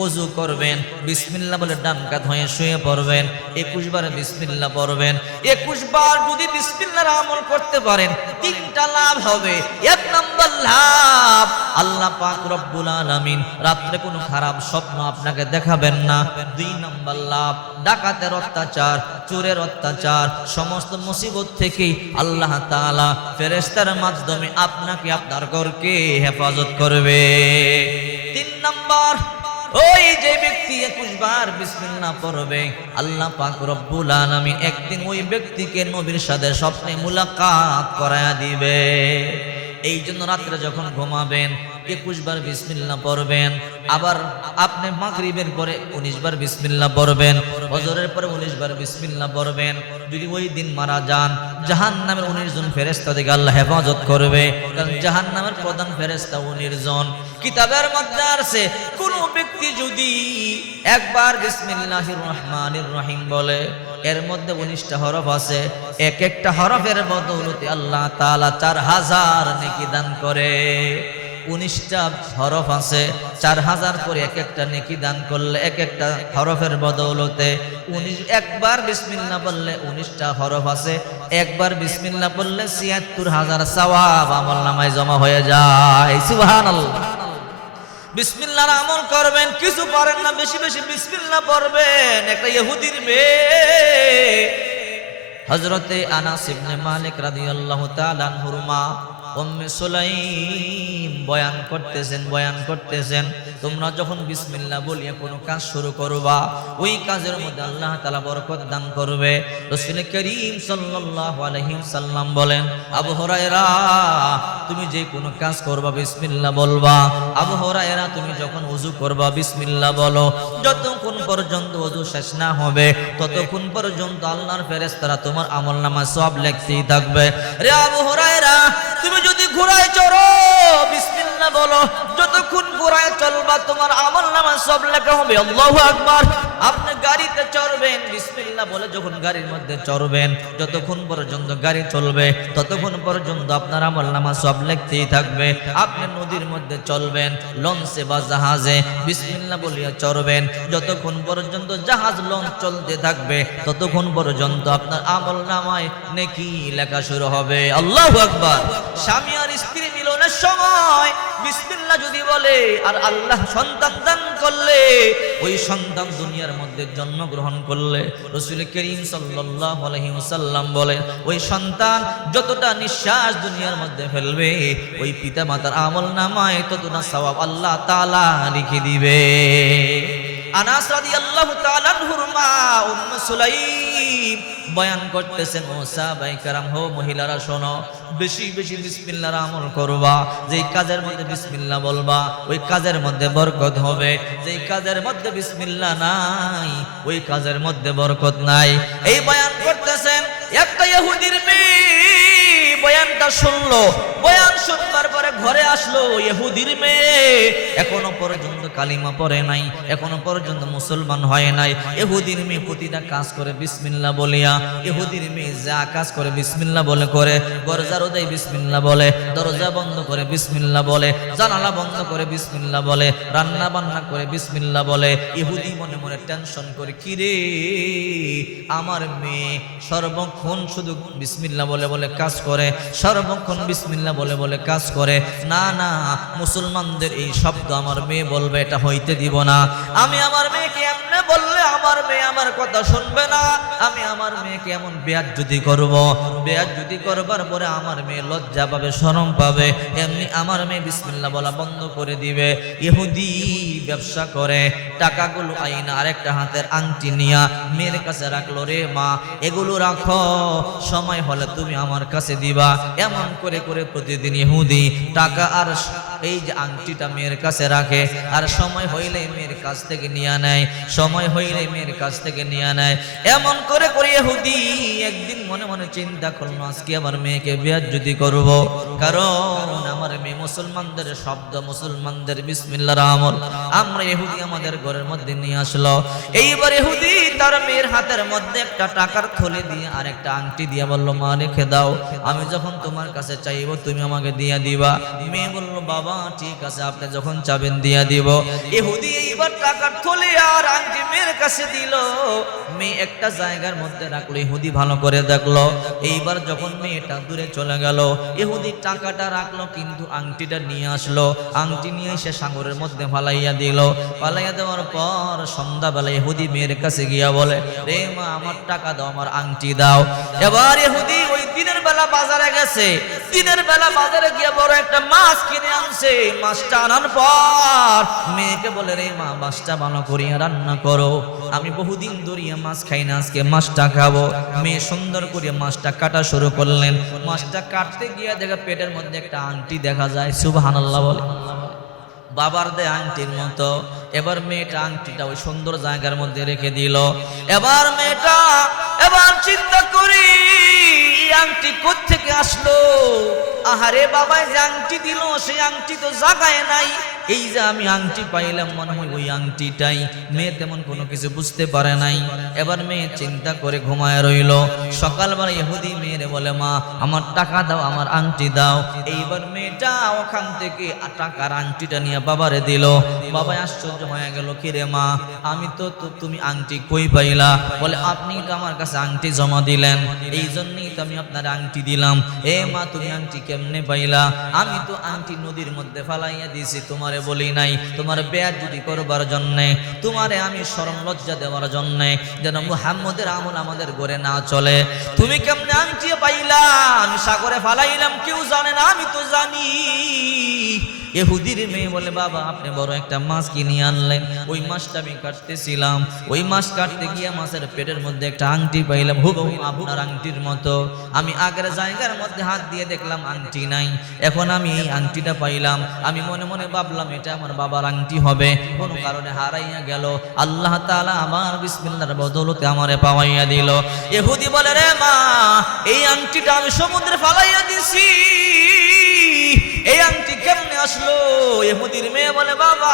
ওযু করবেন, বিসমিল্লাহ বলে ডান কাত হয়ে শুয়ে পড়বেন, 21 বার বিসমিল্লাহ পড়বেন। 21 বার যদি বিসমিল্লাহর আমল করতে পারেন 3টা লাভ হবে। 1 নম্বর লাভ, আল্লাহ পাক রব্বুল আলামিন রাত্রে কোনো খারাপ স্বপ্ন আপনাকে দেখাবেন না। 2 নম্বর লাভ, ডাকাতের অত্যাচার, চোরের অত্যাচার, সমস্ত মুসিবত থেকে আল্লাহ তাআলা ফেরেশতার মাধ্যমে আপনাকে আপনার ঘরকে হেফাজত করবে। 3 নম্বর, ওই যে ব্যক্তি 21 বার বিসমিল্লাহ পড়বে, আল্লাহ পাক রব্বুল আলামিন একদিন ওই ব্যক্তিকে নবীর সাথে স্বপ্নে মুলাকাত করায়া দিবে। এই জন্য রাত্রে যখন ঘুমাবেন 21 বার বিসমিল্লাহ পড়বেন। আবার আপনি মাগরিবের পরে 19 বার বিসমিল্লাহ পড়বেন, ফজরের পরে 19 বার বিসমিল্লাহ পড়বেন। যদি ওই দিন মারা যান, জাহান্নামের 19 জন ফেরেশতা থেকে আল্লাহ হেফাজত করবে, কারণ জাহান্নামের প্রধান ফেরেশতা 19 জন। কিতাবের মধ্যে আছে, কোন ব্যক্তি যদি একবার বিসমিল্লাহির রহমানির রহিম বলে, এর মধ্যে 19টা হরফ আছে, এক একটা হরফের বদৌলতে আল্লাহ তাআলা 4000 নেকি দান করে। 19টা হরফ আছে, 4000 করে এক একটা নেকি দান করলে এক একটা হরফের বদৌলতে 19 একবার বিসমিল্লাহ বললে 19টা হরফ আছে, একবার বিসমিল্লাহ বললে 76000 সওয়াব আমলনামায় জমা হয়ে যায়। সুবহানাল্লাহ। বিসমিল্লাহর আমল করবেন, কিছু পারেন না বেশি বেশি বিসমিল্লাহ পড়বেন। একটা ইহুদির মেয়ে হযরতে আনাস ইবনে মালিক রাদিয়াল্লাহু তাআলা আনহুর মা উম্মে সুলাইম বয়ান করতেছেন, তোমরা যখন বিসমিল্লাহ বলিয়া কোনো কাজ শুরু করবা, ওই কাজের মধ্যে আল্লাহ তাআলা বরকত দান করবে। রাসূল করিম সাল্লাল্লাহু আলাইহি সাল্লাম বলেন, আবু হুরায়রা তুমি যে কোনো কাজ করবা বিসমিল্লাহ বলবা। আবু হুরায়রা তুমি যখন ওযু করবা বিসমিল্লাহ বলো। যতক্ষণ পর্যন্ত ওযু শেষ না হবে ততক্ষণ পর্যন্ত আল্লাহর ফেরেশতারা তোমার আমলনামায় সওয়াব লিখতেই থাকবে। রে আবু হুরায়রা, তুমি যদি ঘোড়ায় চড়ো বিসমিল্লাহ বলো, যতক্ষণ ঘোড়ায় চলবা তোমার আমলনামায় সওয়াব লেখা হবে। আল্লাহু আকবার। আপনি গাড়িতে চড়বেন, বিসমিল্লাহ বলে যখন গাড়ির মধ্যে চড়বেন, যতক্ষণ পর্যন্ত গাড়ি চলবে ততক্ষণ পর্যন্ত আপনার আমলনামায় সওয়াব লিখতেই থাকবে। আপনি নদীর মধ্যে চলবেন, লঞ্চে বা জাহাজে, বিসমিল্লাহ বলিয়া চড়বেন, যতক্ষণ পর্যন্ত জাহাজ লঞ্চ চলতে থাকবে ততক্ষণ পর্যন্ত আপনার আমলনামায় নেকি লেখা শুরু হবে। আল্লাহু আকবার। স্বামী আর স্ত্রী মিলনের সময় বিসমিল্লাহ যদি বলে আর আল্লাহ সন্তান দান করলে, ওই সন্তান দুনিয়ার মধ্যে জন্মগ্রহণ করলে, রাসূল করিম সাল্লাল্লাহু আলাইহি ওয়াসাল্লাম বলেন, ওই সন্তান যতটা নিঃশ্বাস দুনিয়ার মধ্যে ফেলবে ওই পিতা মাতার আমলনামায় ততটা সওয়াব আল্লাহ তাআলা লিখে দিবে। আনাস রাদিয়াল্লাহু তাআলা আনহুর মা উম্মে সুলাইম বয়ান করতেছেন, ও সাহাবায়ে কেরাম, হো মহিলারা শোনো, বেশি বেশি বিসমিল্লাহর আমল করবা। যেই কাজের মধ্যে বিসমিল্লাহ বলবা ওই কাজের মধ্যে বরকত হবে, যেই কাজের মধ্যে বিসমিল্লাহ নাই ওই কাজের মধ্যে বরকত নাই। এই বয়ান করতেছেন, একটা ইহুদির মেয়ে বয়ানটা শুনলো, বয়ান শুনবার পরে ঘরে আসলো। ইহুদির মেয়ে এখনো পর্যন্ত কালিমা পড়ে নাই, এখনো পর্যন্ত মুসলমান হয় নাই। ইহুদির মেয়ে প্রতিটা কাজ করে বিসমিল্লাহ বলিয়া, ইহুদির মেয়ে যা কাজ করে বিসমিল্লাহ বলে করে, দরজারও দেয় বিসমিল্লাহ বলে, দরজা বন্ধ করে বিসমিল্লাহ বলে, জানালা বন্ধ করে বিসমিল্লাহ বলে, রান্না বান্না করে বিসমিল্লাহ বলে। ইহুদি মনে মনে টেনশন করে, কি রে আমার মেয়ে সর্বক্ষণ শুধু বিসমিল্লাহ বলে বলে কাজ করে, সর্বক্ষণ বিসমিল্লাহ বলে বলে কাজ করে। না না, মুসলমানদের এই শব্দ আমার মেয়ে বলবে, এটা হইতে দিব না। আমি আমার মেয়েকে এমনি বললে আমার মেয়ে আমার কথা শুনবে না। আমি আমার মেয়েকে এমন বেয়াজ্জতি করব, বেয়াজ্জতি করবার পরে আমার মেয়ে লজ্জা পাবে, শরম পাবে, এমনি আমার মেয়ে বিসমিল্লাহ বলা বন্ধ করে দিবে। ইহুদি ব্যবসা করে, টাকাগুলো আইনা আরেকটা হাতের আংটি নিয়া মেয়ের কাছে রাখলো, রে মা এগুলো রাখো, সময় হলে তুমি আমার কাছে দিবা। এমন করে করে প্রতিদিন ইহুদি টাকা আর এই যে আংটিটা মেয়ের কাছে রাখে, আর সময় হইলে মেয়ের কাছ থেকে নিয়ে নেয়, সময় হইলে মেয়ের কাছ থেকে নিয়ে নেয়। এমন করে করে ইহুদি একদিন মনে মনে চিন্তা করলো, আজকে আমার মেয়েকে বেয়াজ্জতি করব, কারণ আমার মেয়ে মুসলমানদের শব্দ, মুসলমানদের বিসমিল্লাহর আমল আমরা ইহুদি আমাদের ঘরের মধ্যে নিয়ে আসলো। এইবার ইহুদি তার মেয়ের হাতের মধ্যে একটা টাকার থলে দিয়ে আর একটা আংটি দিয়ে বলল, মা রেখে দাও, আমি যখন তোমার কাছে চাইবো তুমি আমাকে দিয়ে দিবা। মেয়ে বলল, বাবা ঠিক আছে, আপনি যখন চাবেন দিয়ে দিব। ইহুদি এইবার টাকার থলে আর আংটি মেয়ের কাছে দিল। মেয়ে একটা জায়গার মধ্যে রাখলো, ইহুদি ভালো করে দেখলো। এইবার যখন মেয়েটা দূরে চলে গেল, ইহুদি টাকাটা রাখলো কিন্তু আংটিটা নিয়ে আসলো। আংটি নিয়ে এসে সাগরের মধ্যে ফালাইয়া দিল। ফালাইয়া দেওয়ার পর সন্ধ্যাবেলা ইহুদি মেয়ের কাছে গিয়া বলে, রে মা আমার টাকা দাও, আমার আংটি দাও। এবার ইহুদি ওই দিনের বেলা বাজারে গেছে, দিনের বেলা বাজারে গিয়ে বড় একটা মাছ কিনে আনছে। মাছটা আনার পর মেয়েকে বলে, রে মা মাছটা ভালো করিয়া রান্না করো, আমি বহুদিন ধরিয়া মাছ খাই না, আজকে মাছটা খাবো। মেয়ে সুন্দর করে মাছটা কাটা শুরু করলেন। মাছটা কাটতে গিয়ে দেখে পেটের মধ্যে একটা আংটি দেখা যায়। সুবহানাল্লাহ বলে, বাবার দে আংটির মতো। এবার মেয়েটা আংটিটা ওই সুন্দর জায়গার মধ্যে রেখে দিল। এবার মেয়েটা এবার চিন্তা করি আংটি কোত্থেকে আসলো। আহারে বাবা যে আংটি দিল সেই আংটি তো জাগায় নাই, এই যে আমি আংটি পাইলাম মনে হয় ওই আংটিটাই। মেয়ে তেমন কোনো কিছু বুঝতে পারে নাই। এবার মেয়ে চিন্তা করে ঘুমায় রইল। সকালবেলা ইহুদি মেয়েরে বলে, মা আমার টাকা দাও, আমার আংটি দাও। এইবার মেয়েটা ওখান থেকে টাকার আংটিটা নিয়ে বাবারে দিল। বাবা আশ্চর্য হয়ে গেল, কিরে মা আমি তো তুমি আংটি কই পাইলা? বলে, আপনি তো আমার কাছে আংটি জমা দিলেন, এই জন্যই তো আমি আপনার আংটি দিলাম। এ মা তুমি আংটি কেমনে পাইলা? আমি তো আংটি নদীর মধ্যে ফালাইয়া দিয়েছি, তোমার বলি নাই, তোমার বেয়াজ্জতি করবার জন্য, তোমারে আমি শরম লজ্জা দেওয়ার জন্য, যেন মুহাম্মদের আমল আমাদের ঘরে না চলে। তুমি কেমনে আংটি পাইলা? আমি সাগরে ফালাইলাম, কেউ জানে না, আমি তো জানি। ইহুদির মেয়ে বলে, বাবা আপনি বড় একটা মাছ কিনে আনলেন, ওই মাছটা আমি কাটতেছিলাম, ওই মাছ কাটতে গিয়ে মাছের পেটের মধ্যে একটা আংটি পাইলাম, হুবহু আপনার আংটির মতো। আমি আগের জায়গার মধ্যে হাত দিয়ে দেখলাম আংটি নাই, এখন আমি এই আংটিটা পাইলাম। আমি মনে মনে ভাবলাম এটা আমার বাবার আংটি হবে, কোনো কারণে হারাইয়া গেল। আল্লাহ তাআলা আমার বিসমিল্লাহর বদৌলতে আমারে পাওয়াইয়া দিল। ইহুদি বলে, রে মা এই আংটিটা আমি সমুদ্রে ফালাইয়া দিছি, এই আংটি কেমনে আসলো? ইহুদির মেয়ে বলে, বাবা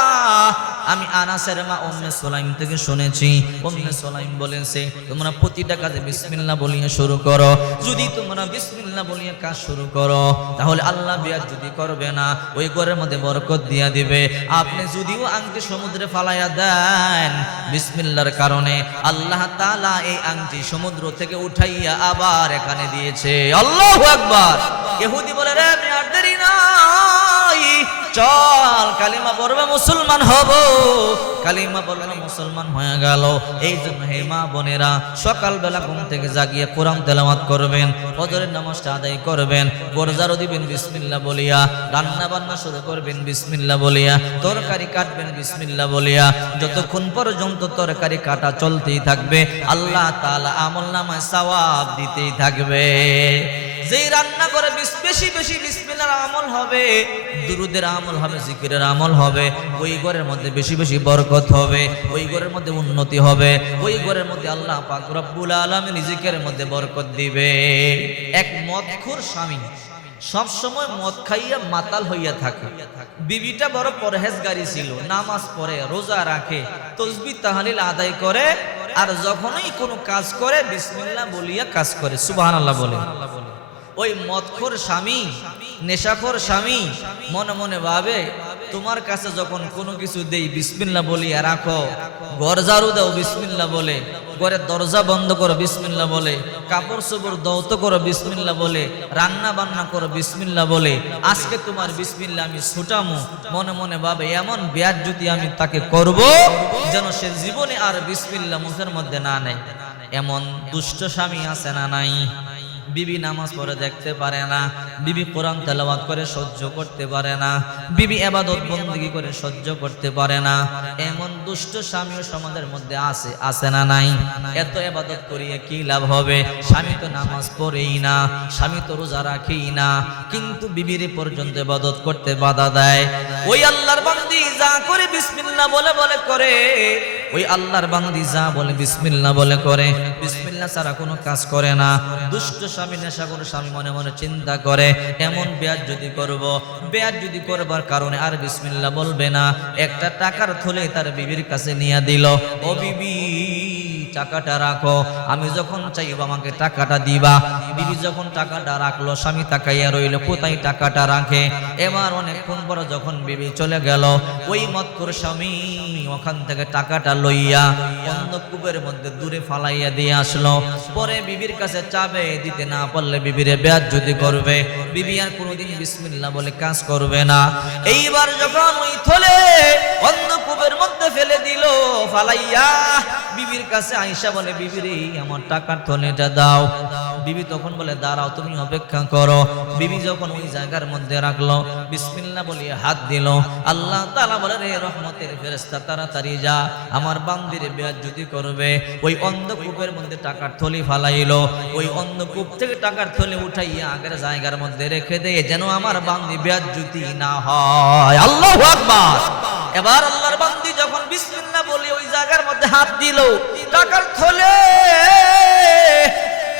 আমি আনাসের মা উম্মে সুলাইম থেকে শুনেছি, উম্মে সুলাইম বলেছে তোমরা প্রতিটা কাজে বিসমিল্লাহ বলিয়ে শুরু করো। যদি তোমরা বিসমিল্লাহ বলিয়ে কাজ শুরু করো তাহলে আল্লাহ বেয়াজ্জতি করবে না, ওই ঘরের মধ্যে বরকত দিয়া দিবে। আপনি যদিও আংটি সমুদ্রে ফালাইয়া দেন, বিসমিল্লাহর কারণে আল্লাহ তাআলা এই আংটি সমুদ্র থেকে উঠাইয়া আবার এখানে দিয়েছে। আল্লাহু আকবার। ইহুদি বলে, রে আর দেরি নাই, চল কালিমা পড়বে মুসলমান হব। কালিমা পড়লো, মুসলমান হয়ে গেল। এই জন্য হে মা বোনেরা সকালবেলা ঘুম থেকে জাগিয়ে কোরআন তেলাওয়াত করবেন, ফজরের নামাজটা আদায় করবেন, গোরজারও দিবেন বিসমিল্লাহ বলিয়া, রান্না বান্না শুরু করবেন বিসমিল্লাহ বলিয়া, তরকারি কাটবেন বিসমিল্লাহ বলিয়া। যতক্ষণ পর্যন্ত তরকারি কাটা চলতেই থাকবে আল্লাহ তাআলা আমলনামায় সওয়াব দিতেই থাকবে। যেই রান্না করে বেশি বেশি বিসমিল্লাহর আমল হবে, দুরুদের আমল হবে, জিকিরের আমল হবে, ওই ঘরের মধ্যে বেশি বেশি বরকত হবে, ওই ঘরের মধ্যে উন্নতি হবে, ওই ঘরের মধ্যে আল্লাহ পাক রব্বুল আলামিন রিজিকের মধ্যে বরকত দিবে। এক মদখোর স্বামী সব সময় মদ খাইয়া মাতাল হইয়া থাকে। বিবিটা বড় পরহেজগারী ছিল, নামাজ পড়ে, রোজা রাখে, তাসবিহ তাহলিল আদায় করে, আর যখনই কোনো কাজ করে বিসমিল্লাহ বলিয়া কাজ করে। সুবহানাল্লাহ বলে। ওই মদখোর স্বামী, নেশাখোর স্বামী মনে মনে ভাবে তোমার কাছে যখন কোনো কিছু দেই বিসমিল্লাহ বলিয়া রাখো, ঘর ঝাড়ু দাও বিসমিল্লাহ বলে, ঘরের দরজা বন্ধ করো বিসমিল্লাহ বলে, কাপড় চোপড় দৌত করো বিসমিল্লাহ বলে, রান্না বান্না করো বিসমিল্লাহ বলে, আজকে তোমার বিসমিল্লাহ আমি ছুটামু। মনে মনে ভাবে এমন বেয়াজ্জতি আমি তাকে করব যেন সে জীবনে আর বিসমিল্লাহ মুখের মধ্যে না নেয়। এমন দুষ্ট স্বামী আছে না নাই? বিবি নামাজ পড়ে দেখতে পারে না, বিবি কোরআন তেলাওয়াত করে সহ্য করতে পারে না, বিবি ইবাদত বندگی করে সহ্য করতে পারে না। এমন দুষ্ট স্বামীও সমাজের মধ্যে আছে না নাই? এত ইবাদত করিয়ে কি লাভ হবে? স্বামী তো নামাজ পড়েই না, স্বামী তো রোজা রাখেই না, কিন্তু বিবির পর্যন্ত ইবাদত করতে বাধা দেয়। ওই আল্লাহর বান্দি যা করে বিসমিল্লাহ বলে বলে করে, ওই আল্লাহর বান্দি যা বলে বিসমিল্লাহ বলে করে, বিসমিল্লাহ ছাড়া কোনো কাজ করে না। দুষ্ট স্বামী, নেশাখোর স্বামী মনে মনে চিন্তা করে এমন বেয়াজ্জতি করব, বেয়াজ্জতি করবার কারণে আর বিসমিল্লাহ বলবে না। একটা টাকার থলে তার বিবির কাছে নিয়ে দিল, ও বিবি টাকাটা রাখো, আমি যখন চাইব আমাকে টাকাটা দিবা। বিবি যখন টাকাটা রাখলো, স্বামী তাকাইয়া রইল কোথায় টাকাটা রাখে। এবার অনেকক্ষণ পর যখন বিবি চলে গেল, ওই মতকর স্বামী ওখান থেকে টাকাটা লইয়া অন্ধকূপের মধ্যে দূরে ফালাইয়া দিয়ে আসলো। পরে বিবির কাছে চাবে, দিতে না পারলে বিবিরে বেয়াজ্জতি করবে, বিবি আর কোনোদিন বিসমিল্লাহ বলে কাজ করবে না। এইবার যখন ওই থলে অন্ধকূপের মধ্যে ফেলে দিল ফালাইয়া, বিবির কাছে আয়েশা বলে, বিবি রে আমার টাকার থলেটা দাও। বিবি তখন বলে, দাঁড়াও, তুমি অপেক্ষা করো। বিবি যখন ওই জায়গার মধ্যে রাখলো, বিসমিল্লাহ বলিয়ে হাত দিল, আল্লাহ তাআলা বলে, রে রহমতের ফেরেশতা তাড়াতাড়ি যা, আমার বান্দিরে বেয়াজ্জতি করবে। ওই অন্ধকূপের মধ্যে টাকার থলি ফালাইলো, ওই অন্ধকূপ থেকে টাকার থলি উঠাইয়া আগের জায়গার মধ্যে রেখে দেয়, যেন আমার বান্দি বেয়াজ্জতি না হয়। আল্লাহু আকবার। এবার আল্লাহর বান্দি যখন বিসমিল্লাহ বলে ওই জায়গার মধ্যে হাত দিল, টাকার থলে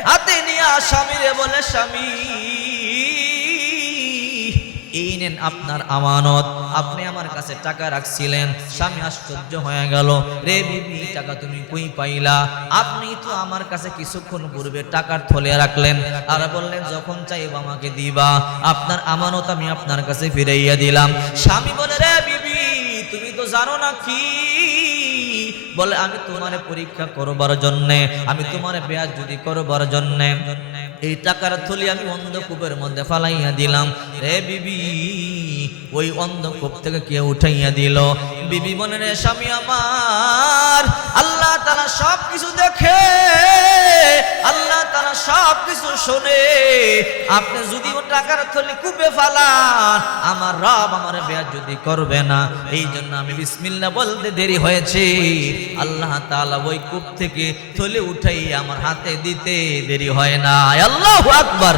হাতে নিয়ে স্বামীরে বলে, স্বামী এই নেন আপনার আমানত, আপনি আমার কাছে টাকা রাখছিলেন। স্বামী আশ্চর্য হয়ে গেল, রে বিবি টাকা তুমি কই পাইলা? আপনি তো আমার কাছে কিছুক্ষণ পূর্বে টাকার থলে রাখলেন আর বললেন যখন চাইব আমাকে দিবা, আপনার আমানত আমি আপনার কাছে ফিরাইয়া দিলাম। স্বামী বলে, রে বিবি তুমি তো জানো না কি? বলে, আমি তোমারে পরীক্ষা করবার জন্যে, আমি তোমারে বেয়াজ্জতি করবার জন্যে এই টাকার থলি আমি অন্ধকূপের মধ্যে ফালাইয়া দিলাম। রে বিবি ওই অন্ধকূপ থেকে কে উঠাইয়া দিল? বিবি বলে, রে স্বামী আমার, আল্লাহ তাআলা সব কিছু দেখে, আল্লাহ তাআলা সব কিছু শোনে। আপনি যদি ও টাকার থলি কূপে ফালান, আমার রব আমার বেয়াজ্জতি করবে না, এই জন্য আমি বিসমিল্লাহ বলতে দেরি হয়েছে। আল্লাহ তাআলা ওই কূপ থেকে থলে উঠাইয়া আমার হাতে দিতে দেরি হয় না। আল্লাহু আকবার।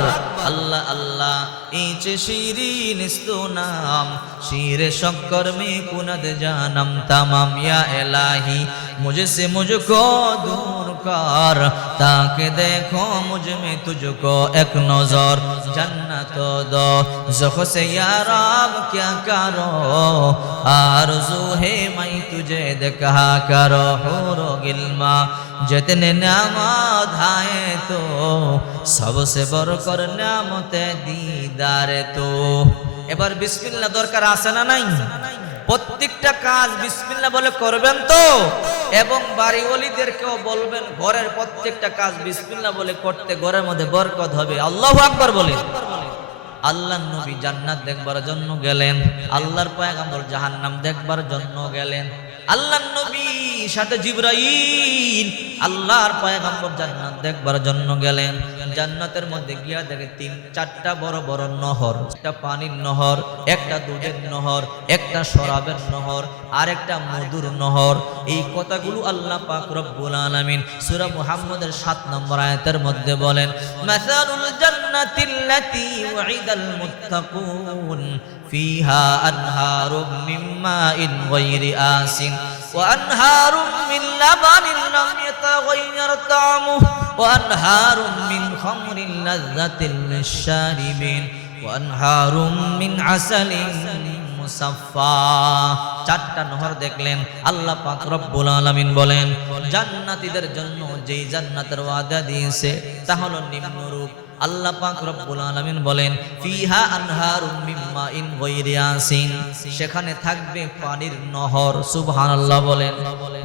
अल्लाह अल्लाह ईच शीरीन इस्तो नाम शीर शक्कर में कुनद जानम तमाम या इलाही मुझसे मुझको दूर कर ताकि देखो मुझ में तुझको एक नजर जन्नत दो ज़ख से या रब क्या करो आरज़ू है मैं तुझे देखा करो हुरो गिल्मा जितने नामत आए तो सबसे बढ़कर नामते दीदारे तो এবার বিসমিল্লাহ দরকার আছে না নাই? প্রত্যেকটা কাজ বিসমিল্লাহ বলে করবেন তো, এবং বাড়িওয়ালিদেরকেও বলবেন ঘরের প্রত্যেকটা কাজ বিসমিল্লাহ বলে করতে, ঘরের মধ্যে বরকত হবে। আল্লাহু আকবার বলেন। আল্লাহর নবী জান্নাত দেখবার জন্য গেলেন, আল্লাহর পয়গম্বর জাহান্নাম দেখবার জন্য গেলেন। আল্লাহর নবী সাথে জিবরাইল আল্লাহর পয়গম্বর জান্নাত দেখবার জন্য গেলেন। জান্নাতের মধ্যে গিয়া দেখে 3-4টা বড় বড় নহর, একটা পানির নহর, একটা দুধের নহর, একটা শরাবের নহর, আর একটা মধুর নহর। এই কথাগুলো আল্লাহ পাক রব্বুল আলামিন সূরা মুহাম্মদের 7 নম্বর আয়াতের মধ্যে বলেন, মাসালুল জান্নাতিল্লাতী ওয়াইদাল মুত্তাকুন ফিহা আনহারুম মিন মাইন গায়রি আসিন وأنهار من لبن لم يتغير طعمه وأنهار من خمر لذة للشاربين وأنهار من عسل মুসাফফা। 4টা নহর দেখলেন। আল্লাহ পাক রব্বুল আলামিন বলেন, জান্নাতীদের জন্য যেই জান্নাতের ওয়াদা দিয়েছে তা হলো নিম্নরূপ। আল্লাহ পাক রব্বুল আলামিন বলেন, ফিহা আনহারুম মিন মাইন গায়রি আসিন, সেখানে থাকবে পানির নহর। সুবহানাল্লাহ বলেন।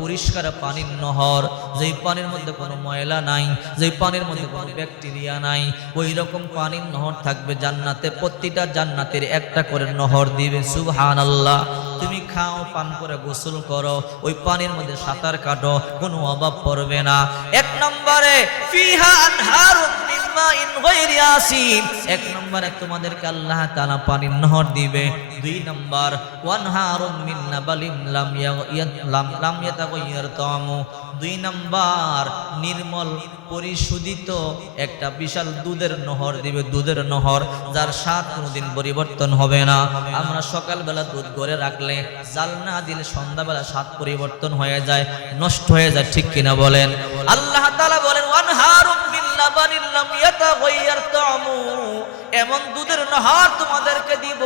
পরিষ্কার পানির নহর, যেই পানির মধ্যে কোনো ময়লা নাই, যেই পানির মধ্যে কোনো ব্যাকটেরিয়া নাই, ওই রকম পানির নহর থাকবে জান্নাতে। প্রতিটা জান্নাতের একটা করে নহর দিবে। সুবহানাল্লাহ। তুমি খাও, পান করে গোসল করো, ওই পানির মধ্যে সাঁতার কাটো, কোনো অভাব পড়বে না। 1 নম্বরে ফিহা আনহারুম মিন মাইন গায়রি আসিন। এক নম্বরে তোমাদেরকে আল্লাহ তাআলা পানির নহর দিবে। দুই নম্বর ওয়ানহারুম মিন নাবালিম লাম ইয়াতাগায়্যার তা'আমু। দুই নম্বর নির্মল পরিশোধিত একটা বিশাল দুধের নহর দিবে, দুধের নহর যার স্বাদ কোনোদিন পরিবর্তন হবে না। আমরা সকালবেলা দুধ ঘরে রাখলে জাল না দিলে সন্ধ্যাবেলা স্বাদ পরিবর্তন হয়ে যায়, নষ্ট হয়ে যায়, ঠিক কিনা বলেন? আল্লাহ তাআলা বলেন ওয়ানহারুম মিন লাবানিন লাম ইয়াতাগায়্যার তা'আমু, এমন দুধের নহর তোমাদেরকে দিব,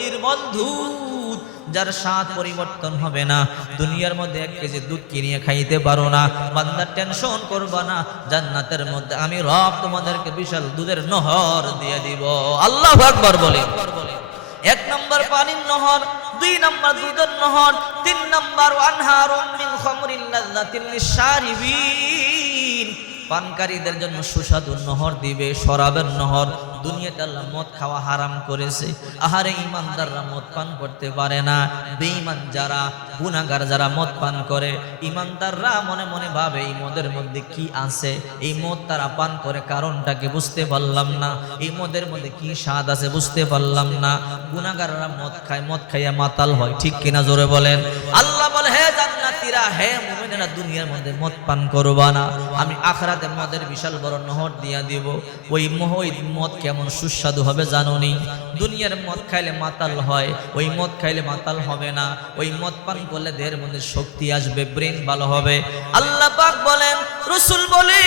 নির্মল দুধ যার স্বাদ পরিবর্তন হবে না। দুনিয়ার মধ্যে 1 কেজি দুধ কিনিয়ে খাইতে পারো না, বান্দা টেনশন করবা না, জান্নাতের মধ্যে আমি রব তোমাদেরকে বিশাল দুধের নহর দিয়ে দিব। আল্লাহু আকবার বলে। 1 নম্বর পানির নহর, 2 নম্বর দুধের নহর, 3 নম্বর আনহারুম মিন খামরিল লাযযাতিল লিশারিবিন, পানকারীদের জন্য সুস্বাদু নহর দিবে, শরাবের নহর। দুনিয়াতে আল্লাহ মদ খাওয়া হারাম করেছে, আহারে ইমানদাররা মদ পান করতে পারে না। বেঈমান যারা, গুনাহগার যারা মদ পান করে, ইমানদাররা মনে মনে ভাবে এই মদের মধ্যে কি আছে, এই মদ তারা পান করে কারণটাকে বুঝতে পারলাম না, এই মদের মধ্যে কি স্বাদ আছে বুঝতে পারলাম না। গুনাহগাররা মদ খায়, মদ খাইয়া মাতাল হয়, ঠিক কিনা জোরে বলেন? আল্লাহ বলে হে জান্নাতীরা, হে মুমিনেরা, দুনিয়ার মধ্যে মদ পান করবা না, আমি আখিরাতে মদের বিশাল বড় নহর দিয়া দিব। ওই মদ কেমন সুস্বাদু হবে জানোনি? দুনিয়ার মদ খাইলে মাতাল হয়, ওই মদ খাইলে মাতাল হবে না। ওই মদ পান করলে দেহের মধ্যে শক্তি আসবে, ব্রেন ভালো হবে। আল্লাহ পাক বলেন, রাসূল বলে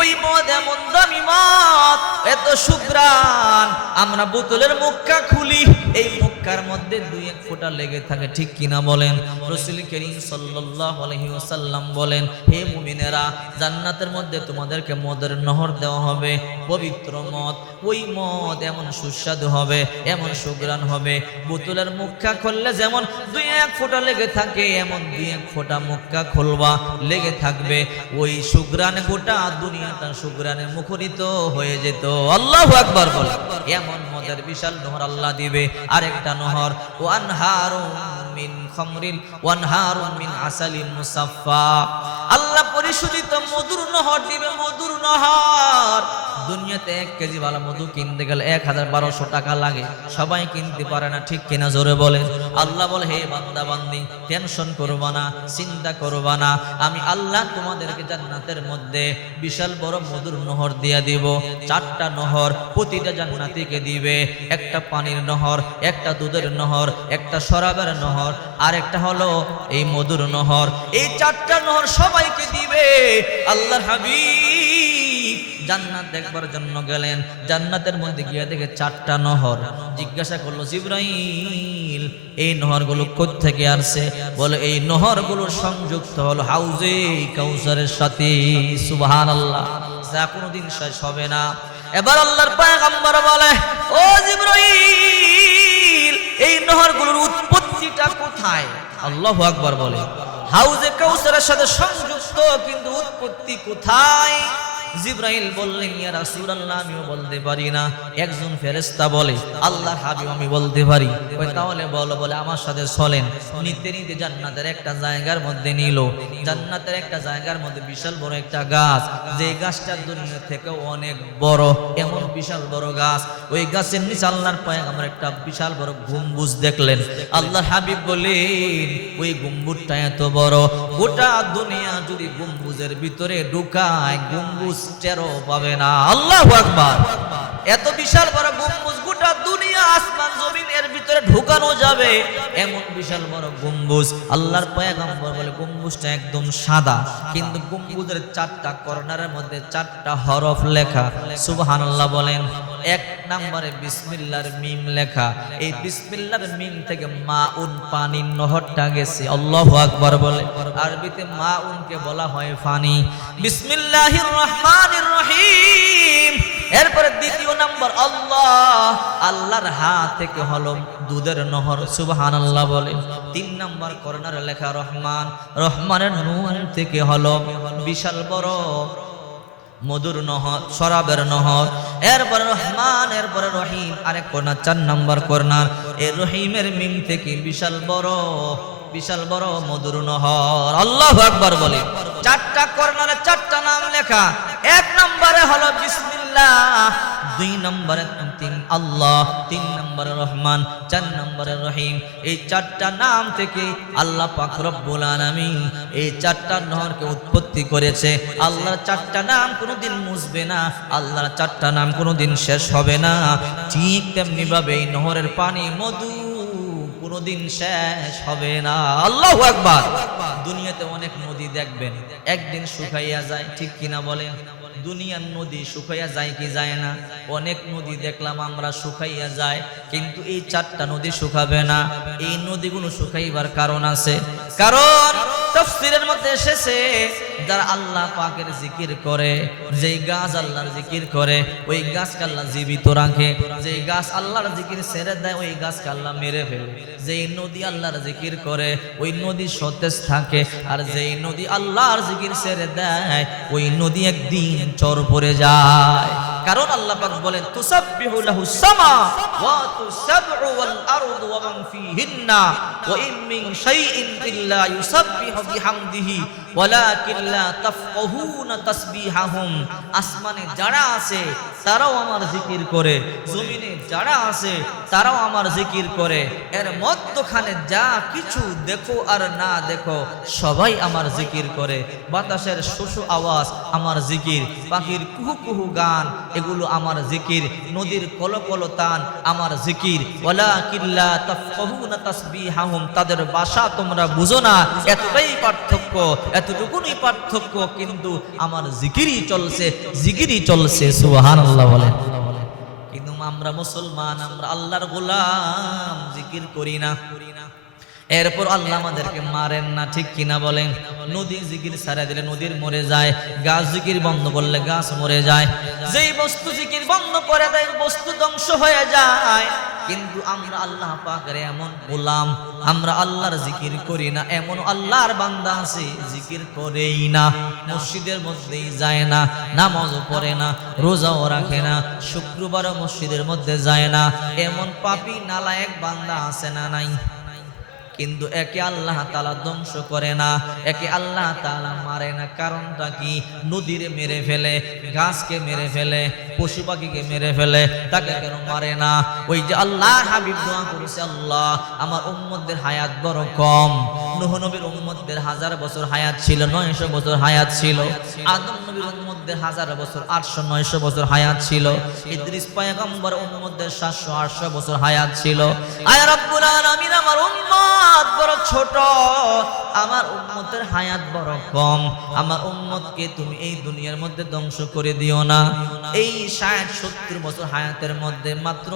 ওই মদ এমন দামি মদ, এত সুঘ্রাণ, আমরা বোতলের মুখটা খুলি, এই মুখটার মধ্যে 2-1 ফোঁটা লেগে থাকে, ঠিক কিনা বলেন? রাসূল করিম সাল্লাল্লাহু আলাইহি ওয়াসাল্লাম বলেন, হে মুমিনেরা, জান্নাতের মধ্যে তোমাদেরকে মদের নহর দেওয়া হবে, পবিত্র মদ। ওই মদ এমন সুস্বাদু হবে, এমন সুঘ্রাণ হবে, বোতলের মুখটা খুললে যেমন 2-1 ফোঁটা লেগে থাকে, এমন 2-1 ফোঁটা মুখটা খুলবা লেগে থাকবে, ওই সুঘ্রাণে গোটা দুনিয়াটা সুঘ্রাণে মুখরিত হয়ে যেত। আল্লাহু আকবার বল। এমন মদের বিশাল নহর আল্লাহ দিবে। আরেকটা নহর ওয়ানহারুম মিন খামরিল ওয়ানহারুম মিন আসালিন মুসাফফা, আল্লাহ পরিশোধিত মধুর নহর দিবে, মধুর নহর। দুনিয়াতে 1 কেজি ভালো মধু কিনতে গেলে 1000-1200 টাকা লাগে, সবাই কিনতে পারে না, ঠিক কিনা জোরে বলে? আল্লাহ বলে, হে বান্দা বান্দি, টেনশন করবা না, চিন্তা করবা না, আমি আল্লাহ তোমাদেরকে জান্নাতের মধ্যে বিশাল বড় মধুর নহর দিয়া দিব। 4টা নহর প্রতিটা জান্নাতীকে দিবে। একটা পানির নহর, একটা দুধের নহর, একটা শরাবের নহর, আর একটা হলো এই মধুর নহর। এই 4টা নহর সবাইকে দিবে। আল্লাহর হাবিব জান্নাত দেখবার জন্য গেলেন, জান্নাতের মধ্যে গিয়ে দেখে 4টা নহর। জিজ্ঞাসা করলো, জিবরাইল, এই নহরগুলো কোথা থেকে আসছে? বলে, এই নহরগুলো সংযুক্ত হলো হাউজে কাউসারের সাথে। সুবহানাল্লাহ, যা কোনোদিন শেষ হবে না। এবার আল্লাহর পয়গম্বর বলে, ও জিবরাইল, এই নহরগুলোর উৎপত্তিটা কোথায়? আল্লাহু আকবার বলে। হাউজে কাউসারের সাথে সংযুক্ত, কিন্তু উৎপত্তি কোথায়? জিবরাইল বললেন, ইয়া রাসূলুল্লাহ, আমিও বলতে পারি না। একজন ফেরেশতা বলে, আল্লাহর হাবিব, আমি বলতে পারি। ওই তাহলে বলো। বলে, আমার সাথে চলেন। নিতে নিতে জান্নাতের একটা জায়গার মধ্যে নিল। জান্নাতের একটা জায়গার মধ্যে বিশাল বড় একটা গাছ, যে গাছটা দুনিয়া থেকে অনেক বড়, এমন বিশাল বড় গাছ। ওই গাছের নিচে আল্লাহর পয়গম্বর একটা বিশাল বড় গম্বুজ দেখলেন। আল্লাহর হাবিব বলেন, ওই গম্বুজটা এত বড়, গোটা দুনিয়া যদি গম্বুজের ভিতরে ঢুকায়, গম্বুজ টেরও পাবে না। আল্লাহু আকবার। এত বিশাল বড় গম্বুজ, গোটা দুনিয়া আসমান জমিন এর ভিতরে ঢুকানো যাবে, এমন বিশাল বড় গম্বুজ। আল্লাহর পয়গম্বর বলে, গম্বুজটা একদম সাদা, কিন্তু গম্বুজের 4টা কর্নারের মধ্যে 4টা হরফ লেখা। সুবহানাল্লাহ বলেন। 1 নম্বরে বিসমিল্লাহর মিম লেখা। এই বিসমিল্লাহর মিম থেকে মাউন, পানির নহরটা গেছে। আল্লাহু আকবার বলে। আরবিতে মাউনকে বলা হয় পানি। বিসমিল্লাহির রহমানির রহিম। এরপরে 2 নম্বর আল্লাহ, আল্লাহর হাত থেকে হলো দুধের নহর। সুবহানাল্লাহ বলে। 3 নম্বর কর্নারে লেখা রহমান, রহমানের নুন থেকে হলো বিশাল বড় মধুর নহর, শরাবের নহর। এরপরে রহমান, এরপরে রহিম, আরেক কর্নার 4 নম্বর কর্নার। এই রহিমের মিম থেকে বিশাল বড় বিশাল বড় মধুর নহর। আল্লাহু আকবার বলে। চারটা কর্নারে চারটা নাম লেখা। এক নম্বরে হলো বিসমিল্লাহ, দুই নম্বরে আল্লাহ, তিন নম্বরে রহমান, চার নম্বরে রহিম। এই চারটা নাম থেকে আল্লাহ পাক রব্বুল আলামিন এই চারটা নহরকে উৎপত্তি করেছে। আল্লাহর চারটা নাম কোনোদিন মুছবে না, আল্লাহর চারটা নাম কোনোদিন শেষ হবে না। ঠিক তেমনি ভাবে এই নহরের পানি মধু কোনোদিন শেষ হবে না। আল্লাহু আকবার। দুনিয়াতে অনেক নদী দেখবেন একদিন শুকাইয়া যায়, ঠিক কিনা বলেন? দুনিয়ার নদী শুকাইয়া যায় কি যায় না? অনেক নদী দেখলাম আমরা শুকাইয়া যায়, কিন্তু এই চারটা নদী শুকাবে না। এই নদীগুলো শুকাইবার কারণ আছে। কারণ তাফসীরের মধ্যে এসেছে যারা আল্লাহ পাকের জিকির করে, যেই গাছ আল্লাহর জিকির করে ওই গাছকে আল্লাহ জীবিত রাখে। যেই গাছ আল্লাহর জিকির ছেড়ে দেয় ওই গাছকে আল্লাহ মেরে ফেলে। যেই নদী আল্লাহর জিকির করে ওই নদী সতেজ থাকে, আর যেই নদী আল্লাহর জিকির ছেড়ে দেয় ওই নদী একদিন চর পড়ে যায়। কারণ আল্লাহ পাক বলেন তুসাব্বিহু লাহুস সামা ওয়া তুসাবহু ওয়াল আরদু ওয়া মান ফীহিন্না ওয়া ইন মিন শাইইন ইল্লা ইউসাব্বিহু বিহামদিহি ওয়ালাকিন লা তাফকাহুনা তাসবিহাহুম। আসমানে যারা আছে তারাও আমার জিকির করে, জমিনে যারা আছে তারাও আমার জিকির করে। এর মধ্যখানে যা কিছু দেখো আর না দেখো সবাই আমার জিকির করে। বাতাসের শুশু আওয়াজ আমার জিকির, পাখির কুহু কুহু গান এগুলো আমার জিকির, নদীর কলকল তান আমার জিকির। ওয়ালাকিন লা তাফকাহুনা তাসবিহাহুম, তাদের ভাষা তোমরা বুঝো না, এতটাই পার্থক্য, এতটুকুনি পার্থক্য, কিন্তু আমার জিকিরই চলছে, জিকিরই চলছে। সুবহানাল্লাহ বলেন। কিন্তু আমরা মুসলমান, আমরা আল্লাহর গোলাম, জিকির করি না। এরপর আল্লাহ আমাদেরকে মারেন না, ঠিক কিনা বলেন? নদী জিকির ছাড়া দিলে নদীর মরে যায়, গাছ জিকির বন্ধ করলে গাছ মরে যায়, যেই বস্তু জিকির বন্ধ করে দেয় বস্তু ধ্বংস হয়ে যায়। কিন্তু আমরা আল্লাহ পাকের এমন গোলাম, আমরা আল্লাহর জিকির করি না। এমন আল্লাহর বান্দা আছে জিকির করেই না, মসজিদের মধ্যেই যায় না, নামাজও পড়ে না, রোজাও রাখে না, শুক্রবারও মসজিদের মধ্যে যায় না। এমন পাপী নালায়েক বান্দা আছে না নাই? কিন্তু একে আল্লাহ তাআলা ধ্বংস করে না, একে আল্লাহ তাআলা মারে না। কারণটা কি? নদীরে মেরে ফেলে, গাছকে মেরে ফেলে, পশু পাখিকে মেরে ফেলে, তাকে কেন মারে না? ওই যে আল্লাহর হাবিব দোয়া করেছে, আল্লাহ আমার উম্মতদের হায়াত বড় কম। নূহ নবীর উম্মতদের 1000 বছর হায়াত ছিল, 900 বছর হায়াত ছিল। আদম নবীর উম্মতদের 1000 বছর 800-900 বছর হায়াত ছিল। ইদ্রিস পয়গম্বর উম্মতদের 700-800 বছর হায়াত ছিল। আয় রব্বুল আলামিন, আমার উম্মত বড় ছোট, আমার উম্মতের হায়াত বড় কম। আমার উম্মতকে তুমি এই দুনিয়ার মধ্যে ধ্বংস করে দিও না। এই 60-70 বছর হায়াতের মধ্যে মাত্র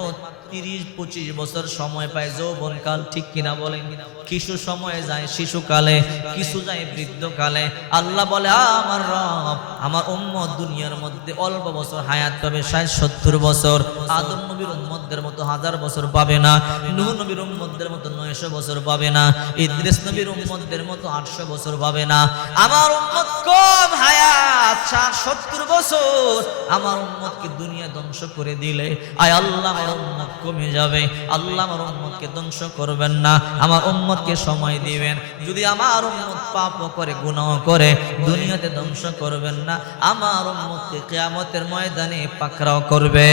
30-25 বছর সময় পায় যৌবনকাল, ঠিক কিনা বলেন? কিছু সময় যায় শিশুকালে, কিছু যায় বৃদ্ধকালে। আল্লাহ বলে আমার রব, আমার উম্মত দুনিয়ার মধ্যে অল্প বছর হায়াত পাবে, 60-70 বছর। আদম নবীর উম্মতদের মতো 1000 বছর পাবে না, নূহ নবীর উম্মতদের মতো 900 বছর পাবে না, ইদ্রিস নবীর উম্মতদের মতো 800 বছর পাবে না। আমার উম্মত কম হায়াত, 60-70 বছর। আমার উম্মতকে দুনিয়া ধ্বংস করে দিলে আয় আল্লাহ আমার উম্মত কমে যাবে। আল্লাহ আমার উম্মতকে ধ্বংস করবেন না, আমার উম্মতকে সময় দিবেন। যদি আমার উম্মত পাপ করে, গুনাহ করে, দুনিয়াতে ধ্বংস করবেন না, আমার উম্মতকে কিয়ামতের ময়দানে পাকড়াও করবে।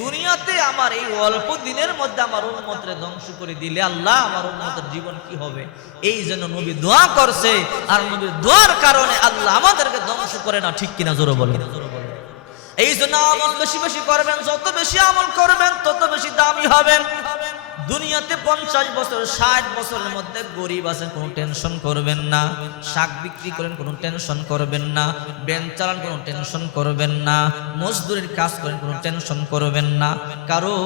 দুনিয়াতে আমার এই অল্প দিনের মধ্যে আমার উম্মতরে ধ্বংস করে দিলে আল্লাহ আমার উম্মতের জীবন কি হবে? এই জন্য নবী দোয়া করছে, আর নবীর দোয়ার কারণে আল্লাহ আমাদেরকে ধ্বংস করে না, ঠিক কিনা জোরে বলেন। এই জন্য আমল বেশি বেশি করবেন, যত বেশি আমল করবেন তত বেশি দামি হবেন। দুনিয়াতে 50 বছর 60 বছরের মধ্যে গরিব আছেন, কোনো টেনশন করবেন না। শাক বিক্রি করেন, কোনো টেনশন করবেন না। ব্যাংক চালান, কোনো টেনশন করবেন না। মজদুরের কাজ করেন, কোনো টেনশন করবেন না। কারণ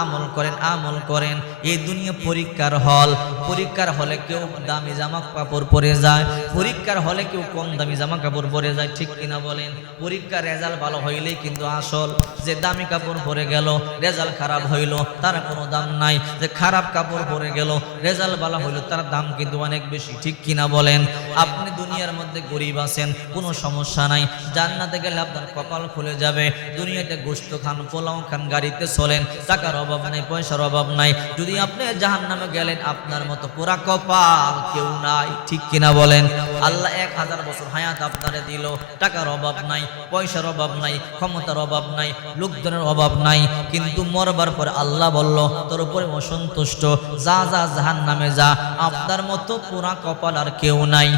আমল করেন, আমল করেন। এই দুনিয়া পরীক্ষার হল, পরীক্ষার হলে কেউ দামি জামা কাপড় পরে যায়, পরীক্ষার হলে কেউ কম দামি জামা কাপড় পরে যায়, ঠিক কিনা বলেন? পরীক্ষার রেজাল্ট ভালো হইলেই কিন্তু আসল। যে দামি কাপড় পরে গেল, রেজাল্ট খারাপ হইল, তার কোনো দাম নাই। যে খারাপ কাপড় পরে গেল, রেজাল্ট ভালো হলো, তার দাম কিন্তু অনেক বেশি, ঠিক কিনা বলেন? আপনি দুনিয়ার মধ্যে গরিব আছেন, কোনো সমস্যা নাই, জান্নাতে গেলে আপনার কপাল খুলে যাবে। দুনিয়াতে গোশত খান, পোলাও খান, গাড়িতে চলেন, টাকার অভাব নাই, পয়সার অভাব নাই। যদি আপনি জাহান্নামে গেলেন, আপনার মতো পুরা কপাল কেউ নাই, ঠিক কিনা বলেন? আল্লাহ 1000 বছর হায়াত আপনারে দিল, টাকার অভাব নাই, পয়সার অভাব নাই, ক্ষমতার অভাব নাই, লোকজনের অভাব নাই, কিন্তু মরবার পর আল্লাহ বলল তোর উপরে অসন্তুষ্ট, যা যা জাহান্নামে যা, আপনার মতো পুরা কপাল আর কেউ নাই।